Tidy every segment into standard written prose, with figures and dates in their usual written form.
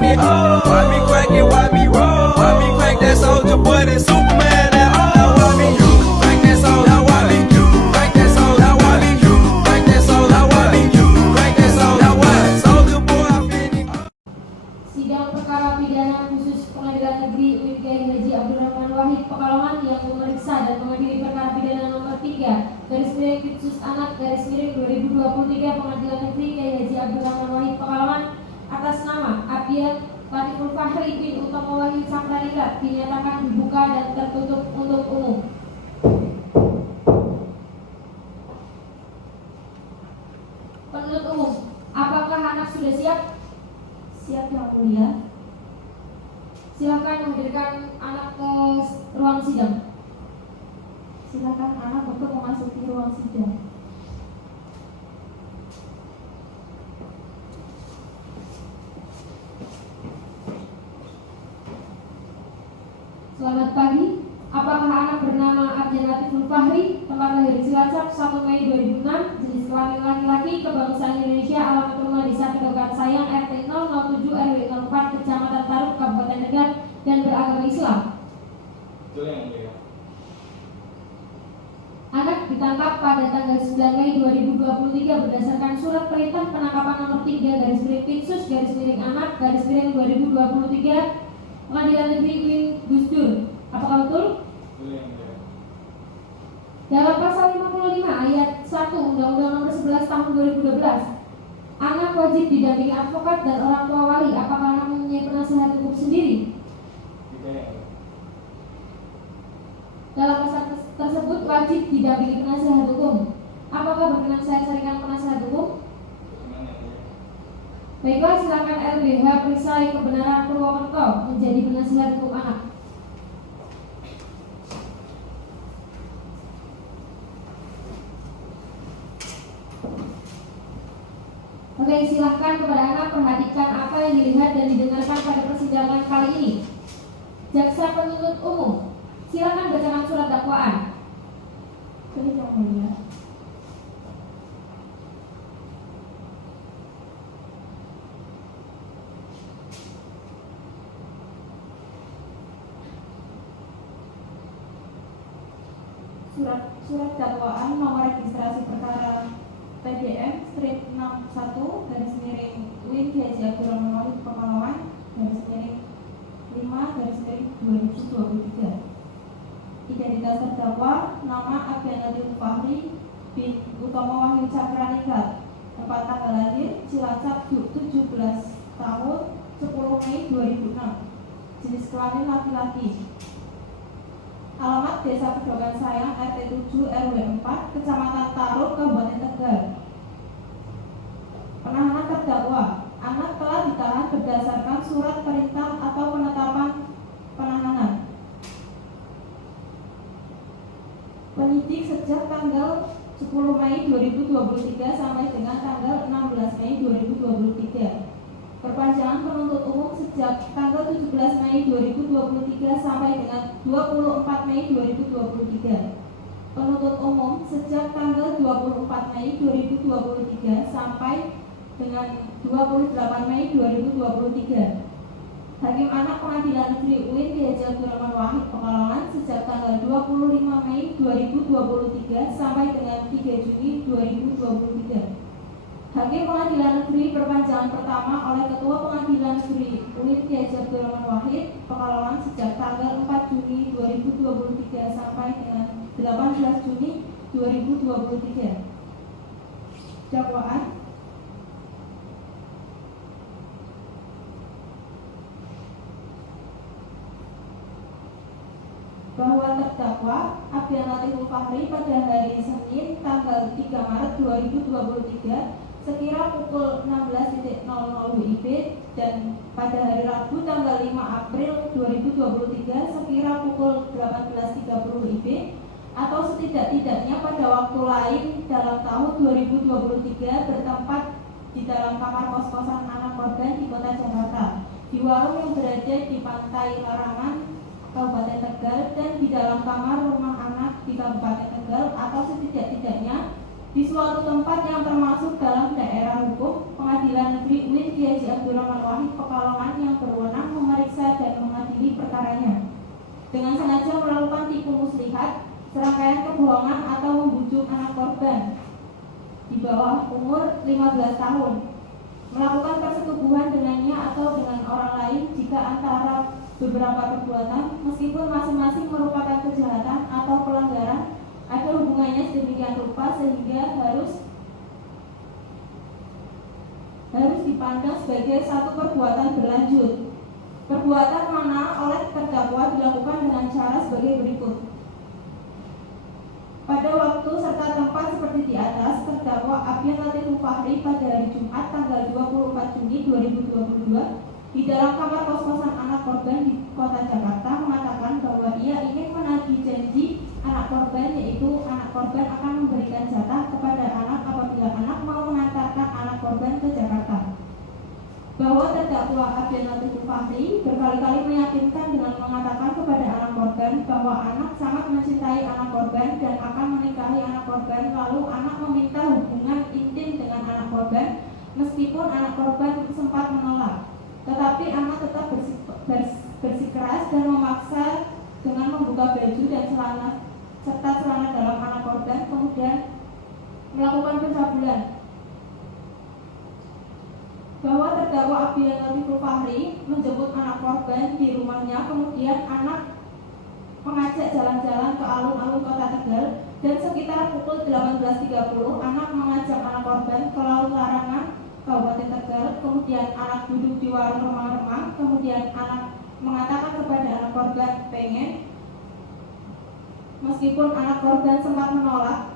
finna why me crack it, why me roll? Why me crack that soldier boy, that Superman, that all? Why me crack that soldier? Why me crack that soldier? Why me crack that soldier? Why me crack that soldier? Why soldier boy, I finna. Sidang perkara pidana khusus Pengadilan Negeri UIN Kiai Haji Abdurrahman Wahid Pekalongan yang memeriksa dan mengadili perkara pidana nomor 3/Pitsus Anak /2023 Pengadilan Negeri Kiai Haji Abdurrahman Wahid Pekalongan atas nama Abdiel Latiful Fahri bin Utama Wahid Sakralingga dinyatakan dibuka dan tertutup untuk umum. Penuntut umum, apakah anak sudah siap? Siap yang mulia. Silakan menghadirkan anak ke ruang sidang. Silakan anak untuk memasuki ruang sidang. Selamat pagi. Apakah anak bernama Abdiel Latiful Fahri, tempat lahir Cilacap 1 Mei 2006, jenis kelamin laki-laki, kebangsaan Indonesia, alamat rumah Desa Kedokan Sayang, RT 007 RW 04, Kecamatan Taruk, Kabupaten Tegal, dan beragama Islam? Betul yang mulia. Anak ditangkap pada tanggal 9 Mei 2023 berdasarkan surat perintah penangkapan nomor 3/Pitsus-Anak /2023 Pengadilan Negeri UIN Gus Dur. Apakah betul? Betul yang mulia. Dalam pasal 55 ayat 1 Undang-Undang Nomor 11 Tahun 2012, anak wajib didampingi advokat dan orang tua wali. Apakah anak mempunyai penasehat hukum sendiri? Tidak yang mulia. Dalam pasal tersebut wajib didampingi penasehat hukum. Apakah berkenan saya carikan penasehat hukum? Berkenan yang mulia. Baiklah, silakan LBH Perisai Kebenaran Purwokerto menjadi penasehat hukum anak. Oke, silahkan kepada anak perhatikan apa yang dilihat dan didengarkan pada persidangan kali ini. Jaksa penuntut umum, silakan bacakan surat dakwaan. Baik, yang mulia. Surat dakwaan nomor registrasi perkara PDM strip 61 UIN Kiai Haji Abdurrahman Wahid Pekalongan /5/2023. Identitas terdakwa nama Abdiel Latiful Fahri bin Utama Wahid Sakralingga, tempat tanggal lahir Cilacap 17 tahun 10 Mei 2006, jenis kelamin laki-laki, alamat Desa Kedokan Sayang RT 7 RW 4 Kecamatan Taruk, Kabupaten Tegal. Penahanan terdakwa, anak telah ditahan berdasarkan surat perintah atau penetapan penahanan penyidik sejak tanggal 10 Mei 2023 sampai dengan tanggal 16 Mei 2023. Perpanjangan penuntut umum sejak tanggal 17 Mei 2023 sampai dengan 24 Mei 2023. Penuntut umum sejak tanggal 24 Mei 2023 sampai dengan 28 Mei 2023. Hakim Anak Pengadilan Negeri UIN Kiai Haji Abdurrahman Wahid Pekalongan sejak tanggal 25 Mei 2023 sampai dengan 3 Juni 2023. Hakim Pengadilan Negeri perpanjangan pertama oleh Ketua Pengadilan Negeri UIN Kiai Haji Abdurrahman Wahid Pekalongan sejak tanggal 4 Juni 2023 sampai dengan 18 Juni 2023. Dakwaan, bahwa terdakwa Abdiel Latiful Fahri pada hari Senin tanggal 3 Maret 2023 sekira pukul 16.00 WIB dan pada hari Rabu tanggal 5 April 2023 sekira pukul 18.30 WIB atau setidak-tidaknya pada waktu lain dalam tahun 2023 bertempat di dalam kamar kos-kosan anak korban di kota Jakarta, di warung yang berada di Pantai Larangan, Kabupaten Tegal, dan di dalam kamar rumah anak di Kabupaten Tegal atau setidak-tidaknya di suatu tempat yang termasuk dalam daerah hukum, Pengadilan Negeri UIN Kiai Haji Abdurrahman Wahid Pekalongan yang berwenang memeriksa dan mengadili perkaranya dengan sengaja melakukan tipu muslihat, serangkaian kebohongan atau membujuk anak korban di bawah umur 15 tahun, melakukan persetubuhan dengannya atau dengan orang lain jika antara beberapa perbuatan, meskipun masing-masing merupakan kejahatan atau pelanggaran, ada hubungannya sedemikian rupa sehingga harus dipandang sebagai satu perbuatan berlanjut. Perbuatan mana oleh terdakwa dilakukan dengan cara sebagai berikut. Pada waktu serta tempat seperti di atas, terdakwa Abian Latiful Fahri pada hari Jumat tanggal 24 Juni 2022 di dalam kamar kos-kosan anak korban di Kota Jakarta mengatakan bahwa ia ingin menagih janji anak korban, yaitu anak korban akan memberikan jatah kepada anak apabila anak mau mengantarkan anak korban ke Jakarta. Bahwa terdakwa Abian Latiful Fahri berkali-kali meyakinkan dengan mengatakan kepada anak korban bahwa anak sangat mencintai anak korban dan akan menikahi anak korban, lalu anak meminta hubungan intim dengan anak korban meskipun anak korban sempat menolak. Tetapi anak tetap bersikeras dan memaksa dengan membuka baju dan celana serta celana dalam anak korban, kemudian melakukan pencabulan. Bahwa terdakwa Abian Latiful Fahri menjemput anak korban di rumahnya, kemudian anak mengajak jalan-jalan ke alun-alun Kota Tegal, dan sekitar pukul 18.30 anak mengajak anak korban ke Laut Larangan, Kabupaten Tegal, kemudian anak duduk di warung remang-remang, kemudian anak mengatakan kepada anak korban pengen, meskipun anak korban sempat menolak,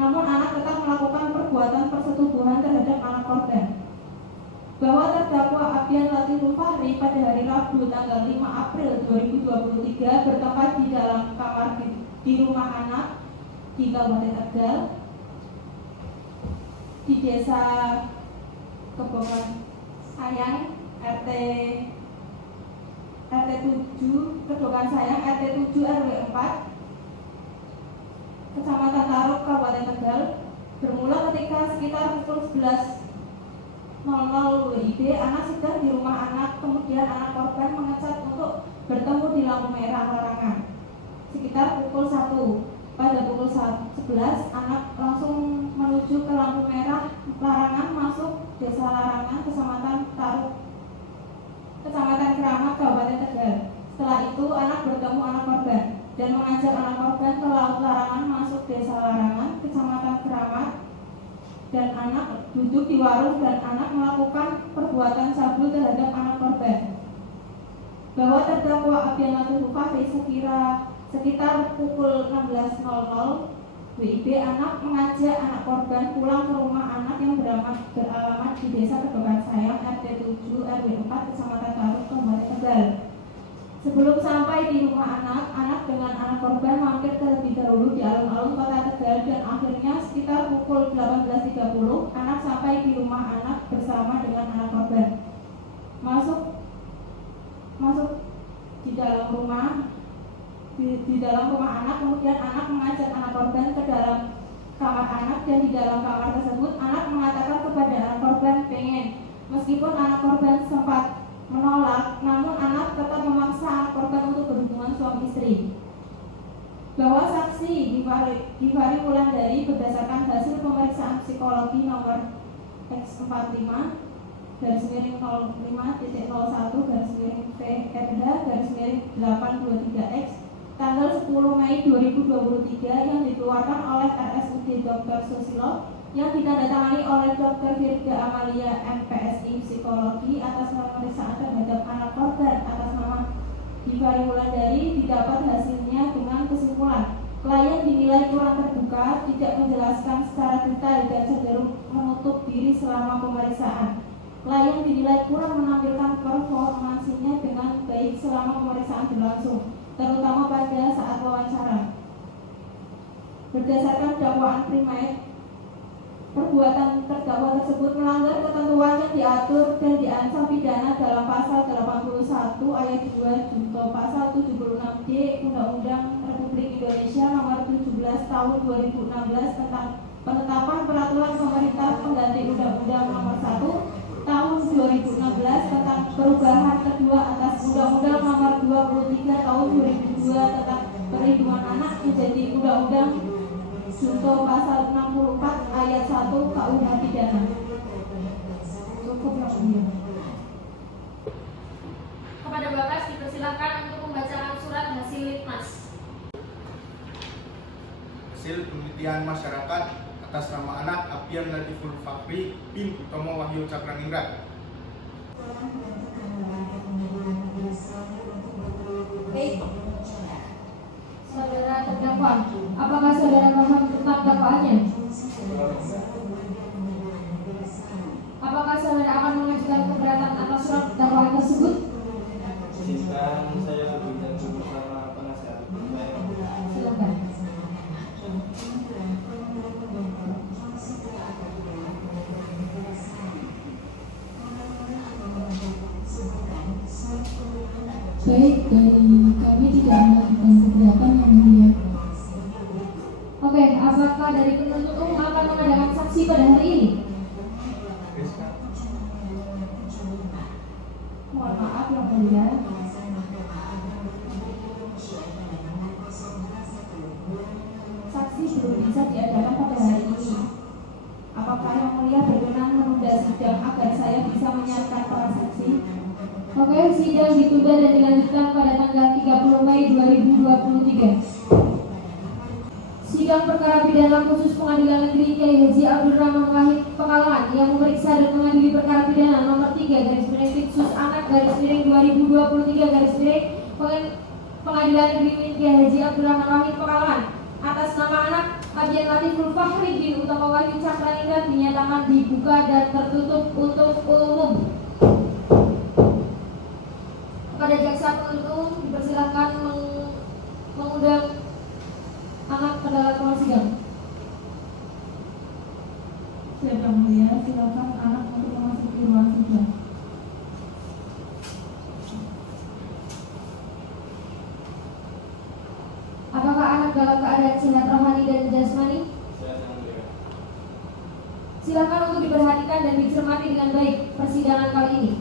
namun anak tetap melakukan perbuatan persetubuhan terhadap anak korban. Bahwa terdakwa Abian Latiful Fahri pada hari Rabu tanggal 5 April 2023 bertempat di dalam kamar di rumah anak di Kabupaten Tegal di Desa Kebongan Sayang RT 7 Kedokan Sayang RT 7 RW 4 Kecamatan Taruk Kabupaten Tegal bermula ketika sekitar pukul 11.00 WIB anak sedang di rumah anak, kemudian anak korban mengecat untuk bertemu di lampu merah larangan sekitar pukul 1. Pada pukul 11 anak langsung menuju ke lampu merah larangan masuk Desa Larangan, Kecamatan Taruk, Kecamatan Keramat, Kabupaten Tegal. Setelah itu anak bertemu anak korban dan mengajak anak korban ke Laut Larangan masuk Desa Larangan, Kecamatan Keramat, dan anak duduk di warung dan anak melakukan perbuatan cabul terhadap anak korban. Bahwa terdakwa Abian Latiful Fahri sekitar pukul 16.00 WIB anak mengajak anak korban pulang ke rumah anak yang beralamat di Desa Kedokan Sayang RT 7 RW 4 Kecamatan Taruk, Kabupaten Tegal. Sebelum sampai di rumah anak dengan anak korban mampir terlebih dahulu di alun-alun Kota Tegal dan akhirnya sekitar pukul 18.30 anak sampai di rumah anak bersama dengan anak korban. Masuk di dalam rumah anak, kemudian anak mengajak anak korban ke dalam kamar anak, dan di dalam kamar tersebut anak mengatakan kepada anak korban pengen, meskipun anak korban sempat menolak, namun anak tetap memaksa anak korban untuk berhubungan suami istri. Bahwa saksi Givari Wulandari berdasarkan hasil pemeriksaan psikologi nomor X45-05.01/PRH/823X tanggal 10 Mei 2023 yang dikeluarkan oleh RSUD Dr. Susilo yang ditandatangani oleh Dr. Firda Amalia MPSI Psikologi atas pemeriksaan terhadap anak korban atas nama Givari Wulandari, didapat hasilnya dengan kesimpulan klien dinilai kurang terbuka, tidak menjelaskan secara detail dan cenderung menutup diri selama pemeriksaan. Klien dinilai kurang menampilkan performansinya dengan baik selama pemeriksaan berlangsung, terutama pada saat wawancara. Berdasarkan dakwaan primer, perbuatan terdakwa tersebut melanggar ketentuan yang diatur dan diancam pidana dalam pasal 81 ayat 2 junto pasal 76D Undang-Undang Republik Indonesia nomor 17 tahun 2016 tentang penetapan peraturan pemerintah pengganti Undang-Undang Nomor 1 Tahun 2016 tentang perubahan kedua atas Undang-Undang Nomor 23 Tahun 2002 tentang perlindungan anak menjadi Undang-Undang Junto Pasal 64 Ayat 1 KUH Pidana. Cukup yang mulia. Kepada Bapak dipersilakan untuk membacakan surat hasil litmas. Hasil penelitian masyarakat atas nama anak Apian Latiful Fakri bin Utomo Wahyu Cakraningrat. Baik. Saudara terdakwa, apakah saudara paham tentang dakwaannya? Apakah saudara akan mengajukan keberatan atas surat dakwaan tersebut? Izinkan saya berbincang bersama penasihat hukum saya. Silakan. Baik, kami tidak melakukan keberatan yang mulia. Oke, apakah dari penuntut umum akan mengadakan saksi pada hari ini? Mohon maaf yang mulia. Saksi belum bisa diadakan pada hari ini. Apakah yang mulia berkenan menunda sidang agar saya bisa menyiapkan para saksi? Oke, sidang ditunda dan dilanjutkan pada tanggal 30 Mei 2023. Sidang perkara pidana khusus Pengadilan Negeri Kiai Haji Abdul Rahman Wahid Pekalongan yang memeriksa dan mengadili perkara pidana nomor 3/Fiksus Anak /2023 Pengadilan Negeri Kiai Haji Abdul Rahman Wahid Pekalongan atas nama anak Apian Latiful Fakri bin Utomo Wahyu Cakraningrat dinyatakan dibuka dan tertutup untuk umum. Kepada jaksa penuntut umum dipersilakan mengundang anak ke dalam ruang sidang. Yang mulia, silakan anak untuk memasuki ruang sidang. Apakah anak dalam keadaan sehat rohani dan jasmani? Saya yang mulia. Silakan untuk diperhatikan dan dicermati dengan baik persidangan kali ini.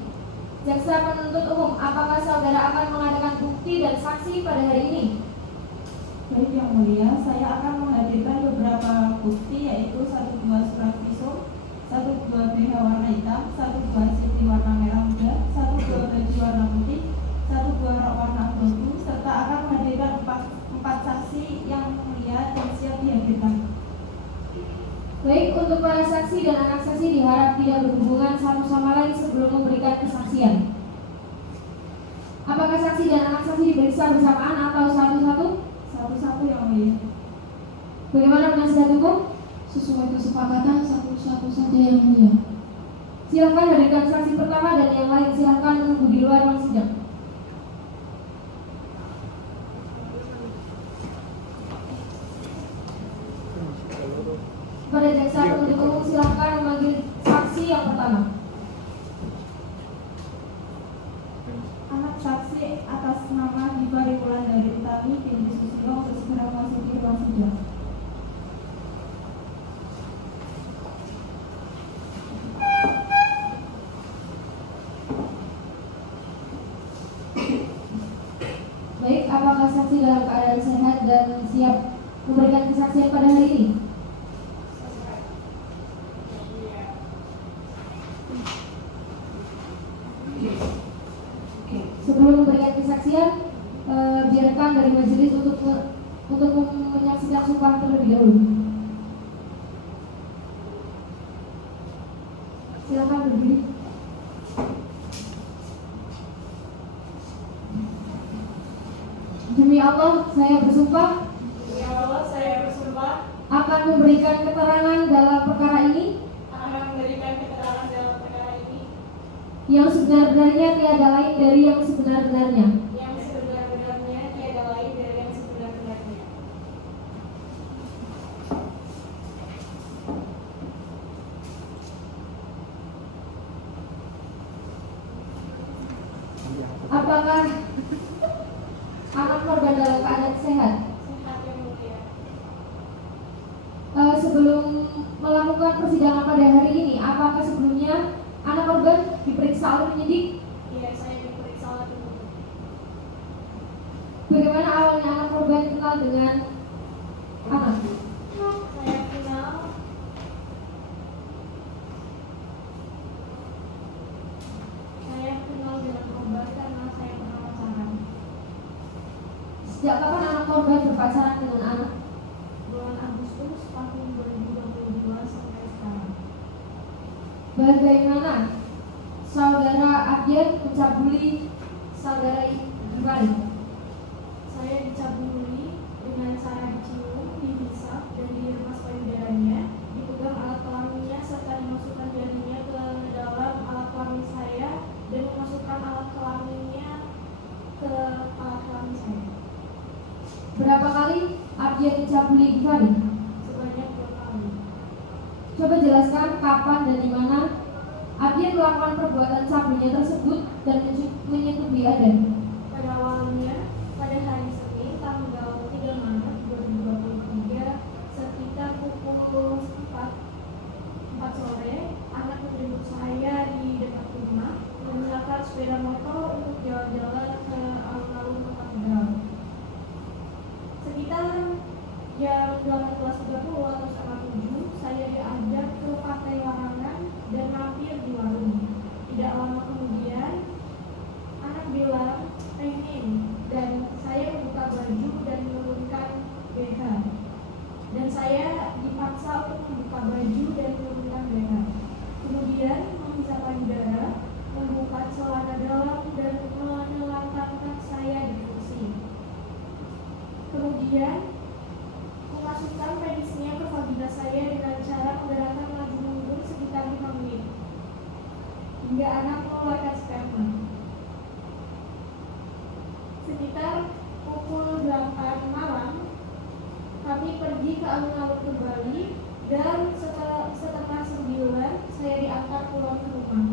Jaksa penuntut umum, apakah saudara akan mengadakan bukti dan saksi pada hari ini? Baik yang mulia, saya akan menghadirkan beberapa bukti yaitu 1 buah surat visum, 1 buah BH warna hitam, 1 buah CD warna merah muda, 1 buah baju warna putih, 1 buah rok warna abu-abu, serta akan menghadirkan 4 saksi yang mulia dan siap dihadirkan. Baik, untuk para saksi dan anak saksi diharap tidak berhubungan satu sama lain sebelum memberikan kesaksian. Apakah saksi dan anak saksi diperiksa bersamaan atau satu-satu? Satu-satu yang mulia. Bagaimana penasihat hukum? Sesuai kesepakatan satu-satu saja yang mulia. Silakan hadirkan saksi pertama dan yang lain silakan menunggu di luar ruang sidang. Pada jaksa penuntut umum silakan memanggil saksi yang pertama. Anak saksi atas nama Gifari Wulandari Utami binti Susilo untuk segera memasuki ruang sidang. Baik, apakah saksi dalam keadaan sehat dan siap memberikan kesaksian pada hari ini? Sebelum memberikan kesaksian, biarkan dari majelis untuk menyaksikan sumpah terlebih dahulu. Silakan berdiri. Demi Allah, saya bersumpah. Demi Allah, saya bersumpah Akan memberikan keterangan dalam perkara ini. akan memberikan keterangan dalam perkara ini Yang sebenar-benarnya tiada lain dari yang sebenar-benarnya. yang sebenar-benarnya tiada lain dari yang sebenar-benarnya. Apakah anak korban dalam keadaan sehat? Sehat yang mulia. Sebelum melakukan persidangan pada hari ini? Apakah sebelumnya anak korban diperiksa oleh penyidik? Iya, saya diperiksa oleh penuntut. Bagaimana awalnya anak korban kenal dengan anak? Saya kenal dengan korban karena saya pernah pacaran. Sejak kapan anak korban berpacaran dengan anak? Bulan Agustus tahun 2022 sampai sekarang. Bagaimana saudara Abdian mencabuli saudara Iwan? Saya dicabuli dengan cara dicium, dihisap, dan diremas payudaranya, dipegang alat kelaminnya serta dimasukkan jarinya ke dalam alat kelamin saya dan memasukkan alat kelaminnya ke alat kelamin saya. Berapa kali Abdian mencabuli Iwan? Sebanyak 2 kali. Coba jelaskan kapan dan di mana Abdian melakukan perbuatan cabulnya tersebut dan menyetubuhi Aden. Pada awalnya, pada hari Senin tanggal 3 Maret 2023 sekitar pukul 4 sore, anak menjemput saya di dekat rumah menggunakan sepeda motor untuk jalan-jalan ke alun-alun Kota Tegal. Sekitar jam 18.30 atau setengah 7, saya diajak ke Pantai Warangan dan mampir di warung. Tidak lama kemudian, anak bilang pengen, dan saya membuka baju dan menurunkan BH. Dan saya dipaksa untuk membuka baju dan menurunkan BH. Kemudian menghisap payudara, membuka celana dalam dan menelantarkan saya di kursi. Kemudian memasukkan penisnya ke vagina saya dengan cara menggerakkan maju mundur sekitar 5 menit hingga anak mengeluarkan sperma. Sekitar pukul 8 malam, kami pergi ke alun-alun kembali dan setelah 9 saya diantar pulang ke rumah.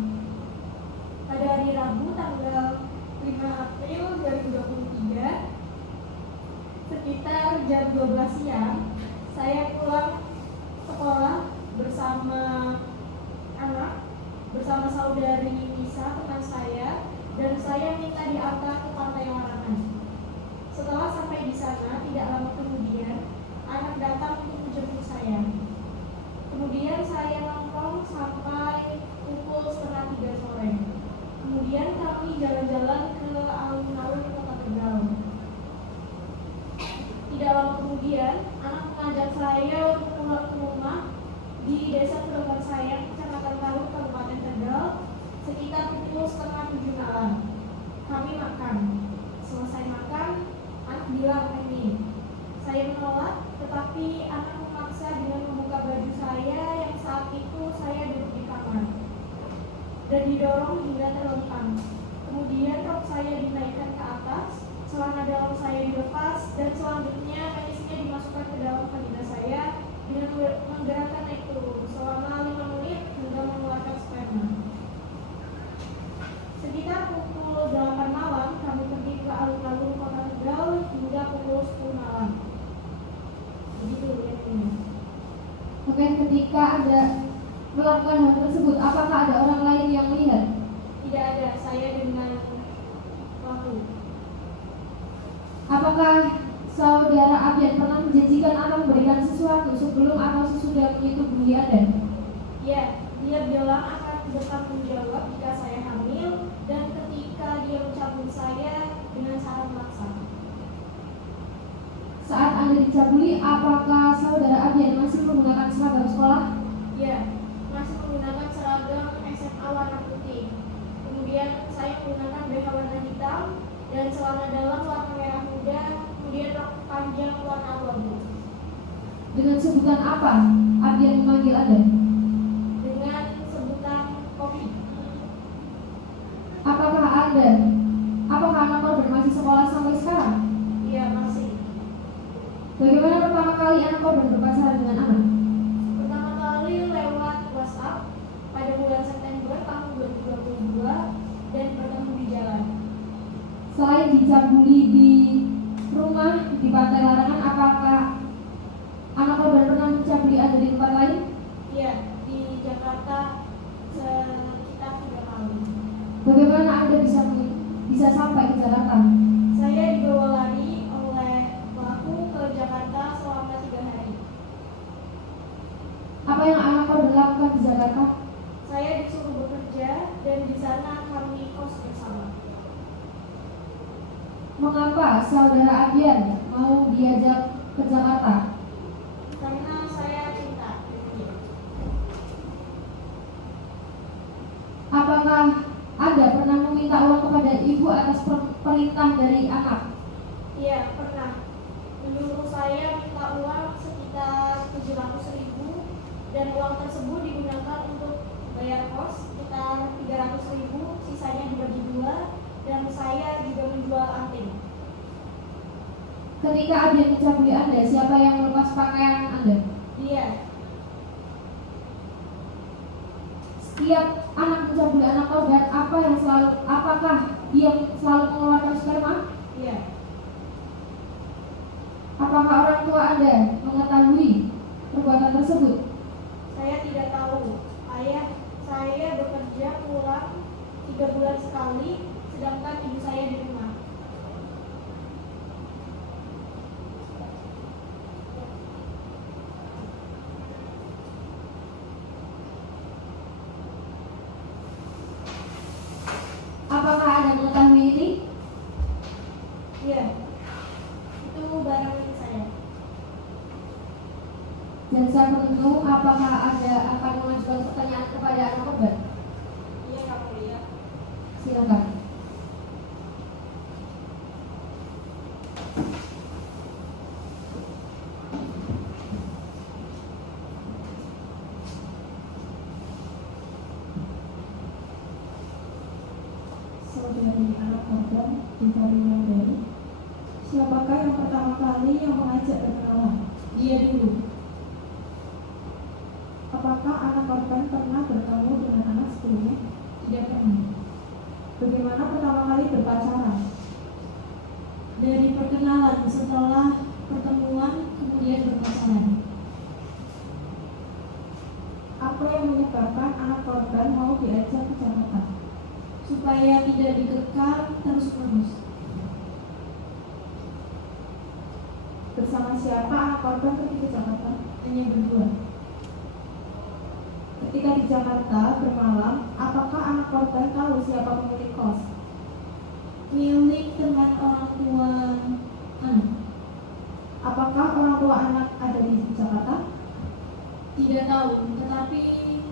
Pada hari Rabu tanggal 5 April 2023 sekitar jam 12 siang, saya pulang sekolah bersama saudari Nisa, teman saya, dan saya minta diantar ke Pantai Warangan. Setelah sampai di sana, tidak lama kemudian, anak datang untuk menjemput saya. Kemudian saya nongkrong sampai pukul 2:30 sore. Kemudian kami jalan-jalan ke alun-alun Kota Tegal. Tidak lama kemudian, anak mengajak saya untuk pulang ke rumah di desa terdekat saya, Kecamatan Talun, Kabupaten Tegal, sekitar pukul 6:30 malam. Kami makan. Selesai makan, anak bilang pengen. Saya menolak, tetapi anak memaksa dengan membuka baju saya yang saat itu saya duduk di kamar dan didorong hingga terlempang. Kemudian rok saya dinaikkan ke atas, celana dalam saya dilepas, dan selanjutnya penisnya dimasukkan ke dalam vagina saya dengan menggerakkan naik turun selama 5 menit hingga mengeluarkan sperma. Sekitar pukul 8 malam kami pergi ke alun-alun Kota Tegal hingga pukul 10 malam. Begitu ya. Oke, ketika Anda melakukan hal tersebut, apakah ada orang lain yang melihat? Tidak ada, saya dengan pelaku. Apakah saudara Abdian pernah menjanjikan akan memberikan sesuatu sebelum atau sesudah menyetubuhi Anda? Ya, dia bilang akan bertanggung jawab jika saya hamil dan ketika dia mencabuli saya dengan cara memaksa. Saat Anda dicabuli, apakah saudara Abdian masih menggunakan seragam sekolah? Ya, masih menggunakan seragam SMA warna putih. Kemudian saya menggunakan BH warna hitam dan celana dalam warna merah muda, kemudian rok panjang warna abu-abu. Dengan sebutan apa Abdian memanggil Anda? Dengan sebutan kopi. Apakah anak korban masih sekolah sampai sekarang? Iya, masih. Bagaimana pertama kali anak korban berpacaran dengan anak? Pertama kali lewat WhatsApp pada bulan September tahun 2022 dan bertemu di jalan. Selain dicabuli di rumah di Pantai Warangan, apakah anak korban pernah mencabuli Anda di tempat lain? Jakarta sekitar 3 kali. Bagaimana Anda bisa sampai ke Jakarta? Saya dibawa lari oleh pelaku ke Jakarta selama 3 hari. Apa yang anak korban lakukan di Jakarta? Saya disuruh bekerja dan di sana kami kos bersama. Mengapa saudara Abian mau diajak ke Jakarta? Karena saya cinta. Apakah Anda pernah meminta uang kepada ibu atas perintah dari anak? Iya, pernah. Menyuruh saya minta uang sekitar 700.000 dan uang tersebut digunakan untuk bayar kos sekitar 300.000, sisanya dibagi 2 dan saya juga menjual anting. Ketika Abian mencabuli Anda, siapa yang melepas pakaian Anda? Dia. Setiap anak mencabuli anak korban, apakah dia selalu mengeluarkan sperma? Iya. Apakah orang tua Anda mengetahui perbuatan tersebut? Saya tidak tahu. Ayah saya bekerja pulang 3 bulan sekali, sedangkan ibu saya di rumah. Apakah Anda mengetahui ini? Iya. Itu barang milik saya. Jaksa penuntut, apakah Anda akan mengajukan pertanyaan kepada anak korban? Iya, Kak Mulia. Silakan. Saudari anak korban Divari Wulandari, siapakah yang pertama kali yang mengajak berkenalan? Dia dulu. Apakah anak korban pernah bertemu dengan anak sebelumnya? Tidak pernah. Bagaimana pertama kali berpacaran? Dari perkenalan, setelah pertemuan kemudian berpacaran. Apa yang menyebabkan anak korban mau diajak ke Jakarta? Supaya tidak dikekang terus-menerus. Bersama siapa anak korban pergi ke Jakarta? Hanya berdua. Ketika di Jakarta bermalam, apakah anak korban tahu siapa pemilik kos? Milik teman orang tua anak. Apakah orang tua anak ada di Jakarta? Tidak tahu, tetapi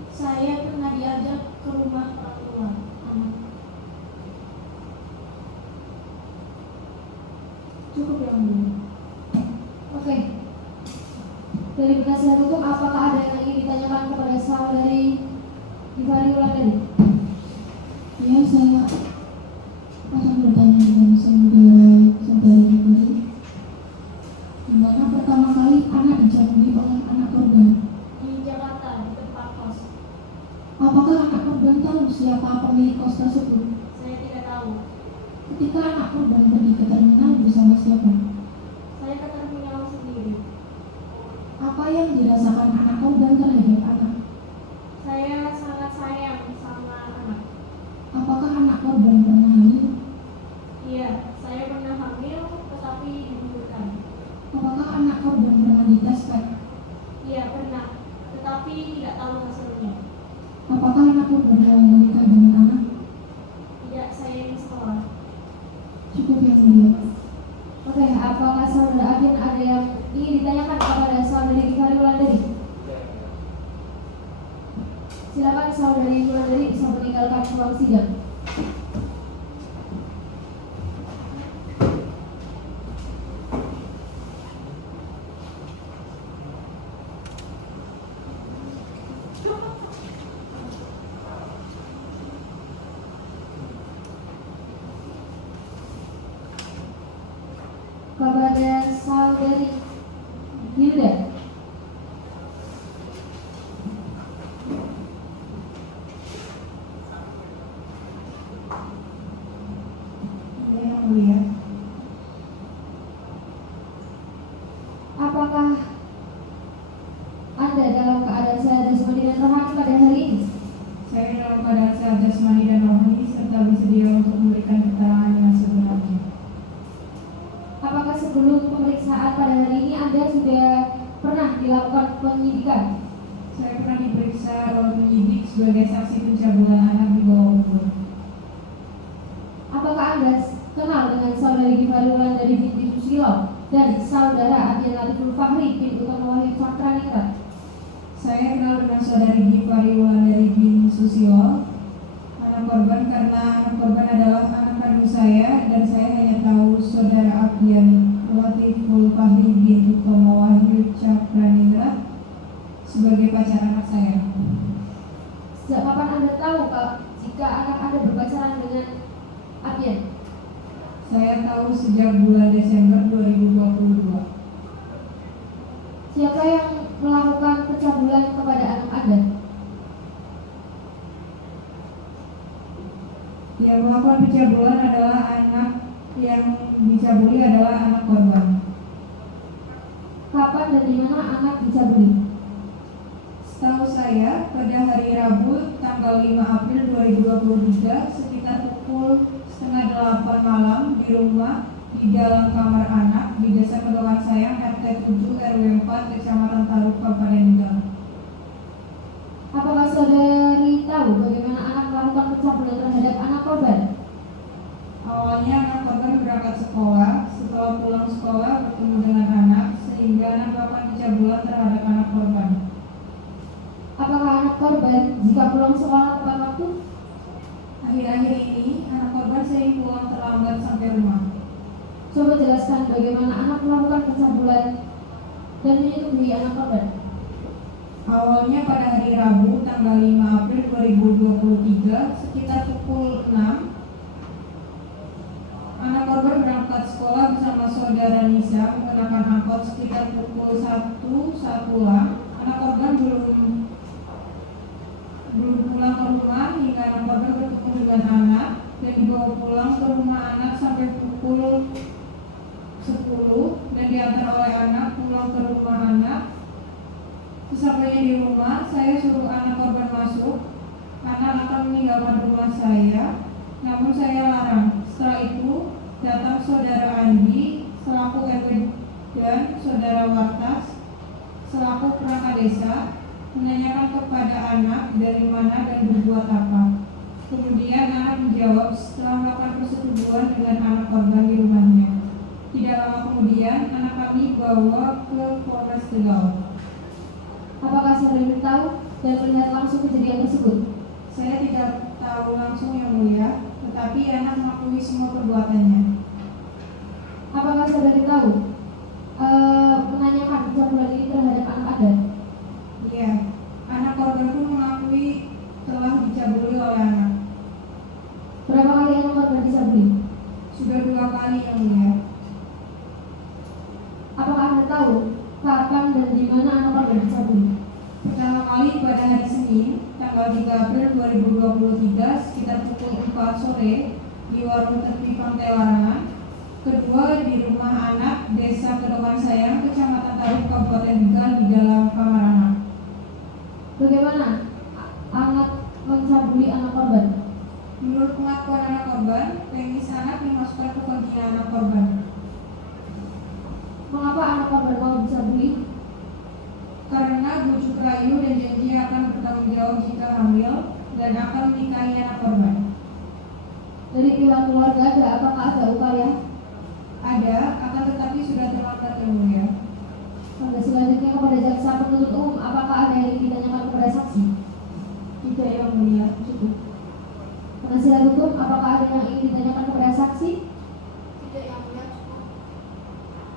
saya pernah diajak ke rumah orang tua anak. Cukup yang mulia. Oke. Dari penasihat hukum, apakah ada yang ingin ditanyakan kepada saudari Divari Wulandari? Ya, saya akan bertanya dengan saudari Divari. Dimana pertama kali anak dicabuli oleh anak korban? Di Jakarta, di tempat kos. Apakah anak korban tahu siapa pemilik kos tersebut? Saya tidak tahu. Ketika anak korban pergi ke terminal bersama siapa? Saya ke terminal sendiri. Apa yang dirasakan anak korban terhadap anak? Saya sangat sayang sama anak. Apakah anak korban pernah hamil? Iya, saya pernah hamil tetapi digugurkan. Apakah anak korban pernah dites swab? Iya, pernah, tetapi tidak tahu hasilnya. Apakah anak korban mau menikah dengan anak? Tidak, saya ingin sekolah. Cukup yang mulia. Oke, apakah saudara Abian ada yang ingin ditanyakan kepada saudari Divari Wulandari? Silakan saudari Wulandari bisa meninggalkan ruang sidang. Kepada saudari Hilda. Yang mulia. Apakah Anda dalam keadaan sehat jasmani dan rohani pada hari melakukan penyidikan? Saya pernah diperiksa oleh penyidik sebagai saksi pencabulan anak di bawah umur. Apakah Anda kenal dengan saudari Gifari Wulandari binti Susilo dan saudara Adian Latiful Fahri bin Utama Wahyu Cakraningrat? Saya kenal dengan saudari Gifari Wulandari bin Susilo, anak korban, karena anak korban adalah anak kandung saya, dan saya hanya tahu saudara Adian Latiful Fahri bin Utama Wahyu Cakraningrat sebagai pacar anak saya. Sejak kapan Anda tahu jika anak Anda berpacaran dengan Adian? Saya tahu sejak bulan Desember 2022. Siapa yang melakukan pencabulan kepada anak Anda? Yang melakukan pencabulan adalah anak yang dicabuli adalah anak korban. Kapan dan di mana anak dicabuli? Setahu saya, pada hari Rabu tanggal 5 April 2023 sekitar pukul 7:30 malam di rumah di dalam kamar anak di Desa Kedokan Sayang RT 7 RW 4 Kecamatan Taruk Kabupaten Tegal. Apakah saudari tahu bagaimana anak melakukan pencabulan terhadap anak korban? Awalnya anak korban berangkat sekolah, setelah pulang sekolah bertemu dengan anak sehingga anak melakukan pencabulan terhadap anak korban. Apakah anak korban jika pulang sekolah tepat waktu? Akhir-akhir ini anak korban sering pulang terlambat sampai rumah. Coba jelaskan bagaimana anak melakukan pencabulan dan menyetujui anak korban. Awalnya pada hari Rabu tanggal 5 April 2023 sekitar pukul 6, anak korban berangkat sekolah bersama saudara Nisa menggunakan angkot sekitar pukul 1 saat pulang. Anak korban belum pulang ke rumah hingga anak korban bertemu dengan anak dan dibawa pulang ke rumah anak sampai pukul 10 dan diantar oleh anak pulang ke rumah anak. Sesampainya di rumah, saya suruh anak korban masuk. Anak akan meninggalkan rumah saya, namun saya larang. Setelah itu datang saudara Andi selaku RW dan saudara Wartas selaku perangkat desa menanyakan kepada anak dari mana dan berbuat apa. Kemudian anak menjawab setelah melakukan persetubuhan dengan anak korban di rumahnya. Tidak lama kemudian anak kami bawa ke Polres Tegal. Apakah saudari tahu dan melihat langsung kejadian tersebut? Saya tidak tahu langsung yang mulia, tetapi anak mengakui semua perbuatannya. Apakah saudari tahu menanyakan pencabulan ini terhadap anak Anda? Iya, anak korban pun mengakui telah dicabuli oleh anak. Berapa kali anak korban dicabuli? Sudah 2 kali yang mulia. Apakah Anda tahu kapan dan di mana anak korban dicabuli? Pertama kali pada hari Senin, tanggal 3 April 2023 sekitar pukul 4 sore di warung tepi Pantai Larangan. Kedua di rumah anak Desa Kedokan Sayang, Kecamatan Taruk Kabupaten Tegal di dalam kamar anak. Bagaimana anak mencabuli anak korban? Menurut pengakuan anak korban, penis anak dimasukkan ke vagina anak korban. Mengapa anak korban mau dicabuli? Karena bujuk rayu dan janji akan bertanggung jawab jika hamil dan akan menikahi anak korban. Dari pihak keluarga apakah ada upaya? Ada, akan tetapi sudah terlambat yang mulia. Pada selanjutnya kepada jaksa penuntut umum, apakah ada yang ditanyakan kepada saksi? Tidak yang mulia, cukup. Penasihat hukum, apakah ada yang ingin ditanyakan kepada saksi? Tidak yang mulia.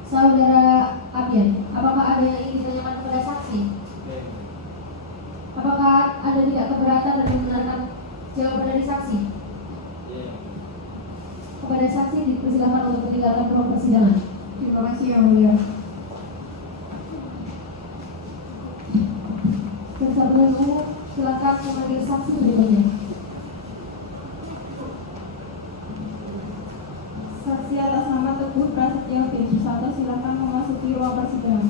Saudara Abian, apakah ada yang ingin ditanyakan kepada saksi? Apakah ada tidak keberatan dan membenarkan jawaban dari saksi? Kepada saksi dipersilakan untuk meninggalkan ruang persidangan. Terima kasih yang mulia. Jaksa penuntut umum, silakan memanggil saksi berikutnya. Saksi atas nama Teguh Prasetyo bin Susanto silakan memasuki ruang persidangan.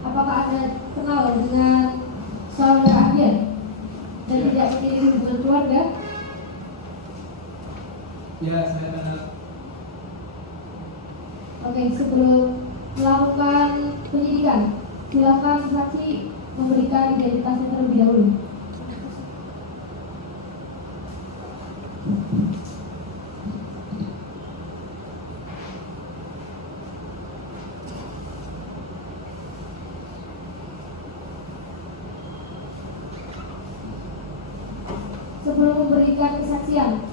Apakah Anda kenal dengan saudara Abian dan tidak memiliki hubungan keluarga? Ya, saya tanda. Oke, sebelum melakukan penyidikan, silakan saksi memberikan identitasnya terlebih dahulu. Sebelum memberikan kesaksian,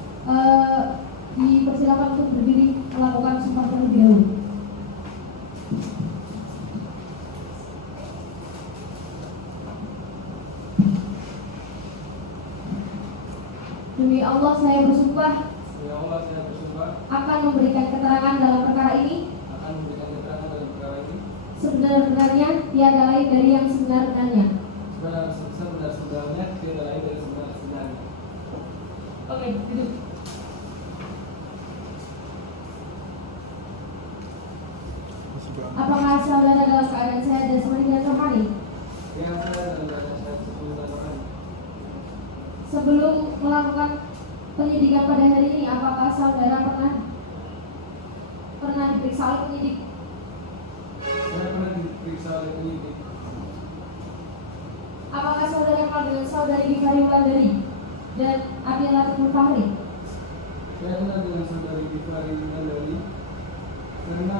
dipersilakan untuk berdiri melakukan sumpah terlebih dahulu. Demi Allah saya bersumpah Ya Allah, saya bersumpah akan memberikan keterangan dalam perkara ini akan memberikan keterangan dalam perkara ini sebenar-benarnya tiada lain dari yang sebenar-benarnya. sebenar-benarnya tiada lain dari sebenar-benarnya. Oke, duduk. Apakah saudara dalam keadaan sehat dan seperti dan rohani? Ya, saya dalam keadaan sehat dan rohani. Sebelum melakukan penyidikan pada hari ini, apakah saudara pernah diperiksa oleh penyidik? Saya pernah diperiksa oleh penyidik. Apakah saudara kenal dengan saudari Gifari Wulandari dan Apian Latiful Fahri? Saya kenal dengan saudari Gifari Wulandari karena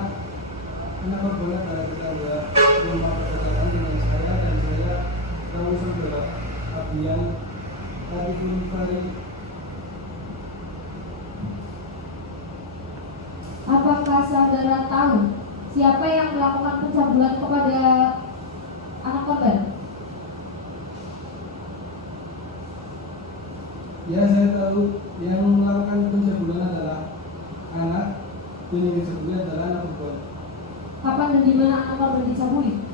anak korban adalah tetangga rumah berdekatan dengan saya dan saya tahu saudara Apian Latiful Fahri. Apakah saudara tahu siapa yang melakukan pencabulan kepada anak korban? Ya, saya tahu yang melakukan pencabulan adalah anak, yang dicabuli adalah anak korban. Kapan dan di mana anak korban dicabuli?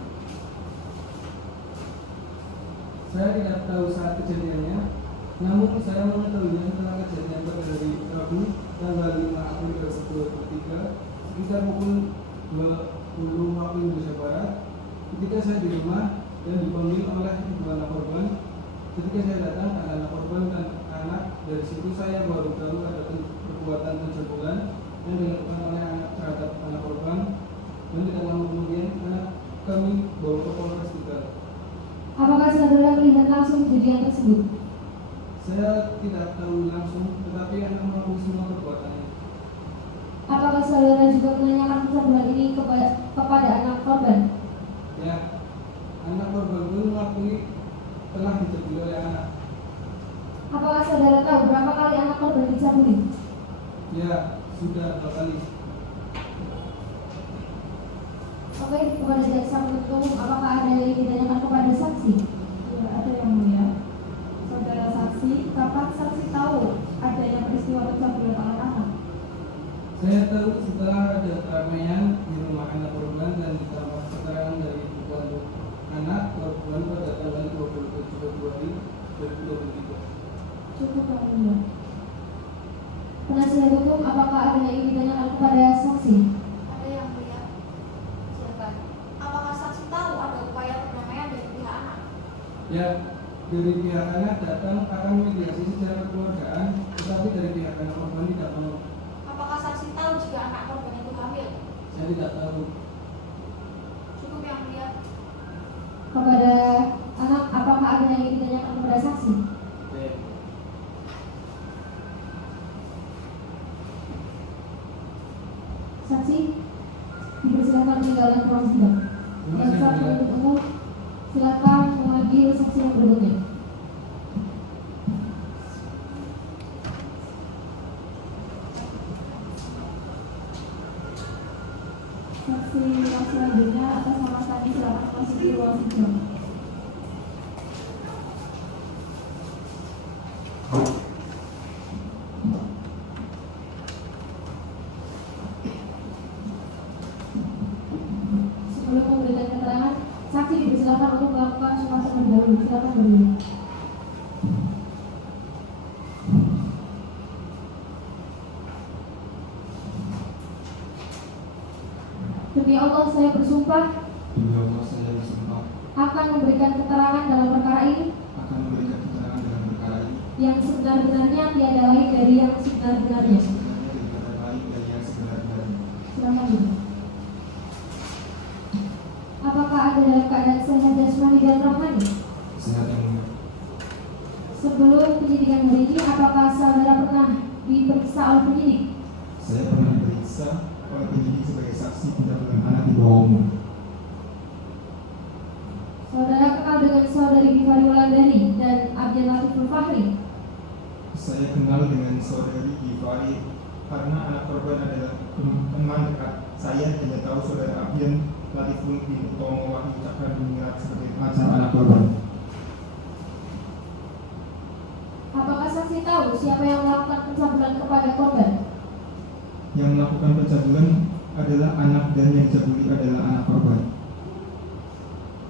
Saya tidak tahu saat kejadiannya, namun saya mengetahuinya setelah kejadian pada hari Rabu tanggal 5 April 2023 sekitar pukul 20 waktu Indonesia Barat, ketika saya di rumah dan dipanggil oleh ibu anak korban. Ketika saya datang, ada anak korban dan anak. Dari situ saya baru tahu ada perbuatan pencabulan yang dilakukan oleh anak terhadap anak korban, dan tidak lama kemudian anak kami bawa ke Polres Tegal. Apakah saudara melihat langsung kejadian tersebut? Saya tidak tahu langsung, tetapi anak mengakui semua perbuatannya. Apakah saudara juga menanyakan pencabulan ini kepada anak korban? Ya, anak korban pun mengakui telah dicabuli oleh anak. Apakah saudara tahu berapa kali anak korban dicabuli? Ya, sudah 2 kali. Oke, kepada jaksa penuntut umum, apakah ada yang ditanyakan kepada saksi? Ya, ada yang mulia. Saudara saksi, kapan saksi tahu adanya peristiwa pencabulan oleh anak? Saya tahu setelah ada keramaian di rumah anak korban dan ditambah keterangan dari ibu kandung anak korban pada tanggal 27 Februari 2023. Cukup, Pak Mulia. Penasihat hukum, apakah ada yang ditanyakan kepada saksi? Ada yang mulia. Silakan. Apakah saksi tahu ada upaya perdamaian dari pihak anak? Ya, dari pihak anak datang akan mediasi secara kekeluargaan, tetapi dari pihak anak korban tidak mau. Apakah saksi tahu jika anak korban itu hamil? Saya tidak tahu. Cukup yang mulia. Kepada anak, apakah ada yang ditanyakan kepada saksi? Oke. Saksi, dipersilakan meninggalkan ruang sidang. Jaksa penuntut umum, silakan memanggil saksi yang berikutnya. Saksi yang selanjutnya atas nama kami silakan masuk di ruang sidang. Sebelum memberikan keterangan, saksi dipersilakan untuk melakukan sumpah terlebih dahulu. Silakan berdiri. Demi Allah saya bersumpah Demi Allah saya bersumpah akan memberikan keterangan dalam perkara ini akan memberikan keterangan dalam perkara ini yang sebenar-benarnya tiada lain dari yang sebenar-benarnya. sebenarnya Sebelum penyidikan hari ini, apakah saudara pernah diperiksa oleh penyidik? Saya pernah diperiksa oleh penyidik sebagai saksi pencabulan anak di bawah umur. Saudara kenal dengan saudari Gifari Wulandari dan Abdul Latiful Fahri? Saya kenal dengan saudari Gifari karena anak korban adalah teman dekat saya dan saya tahu saudara Abdian Latiful bin Utomo Wahyu Cakradiningrat sebagai pengacara anak korban. Apakah saksi tahu siapa yang melakukan pencabulan kepada korban? Yang melakukan pencabulan adalah anak dan yang dicabuli adalah anak korban.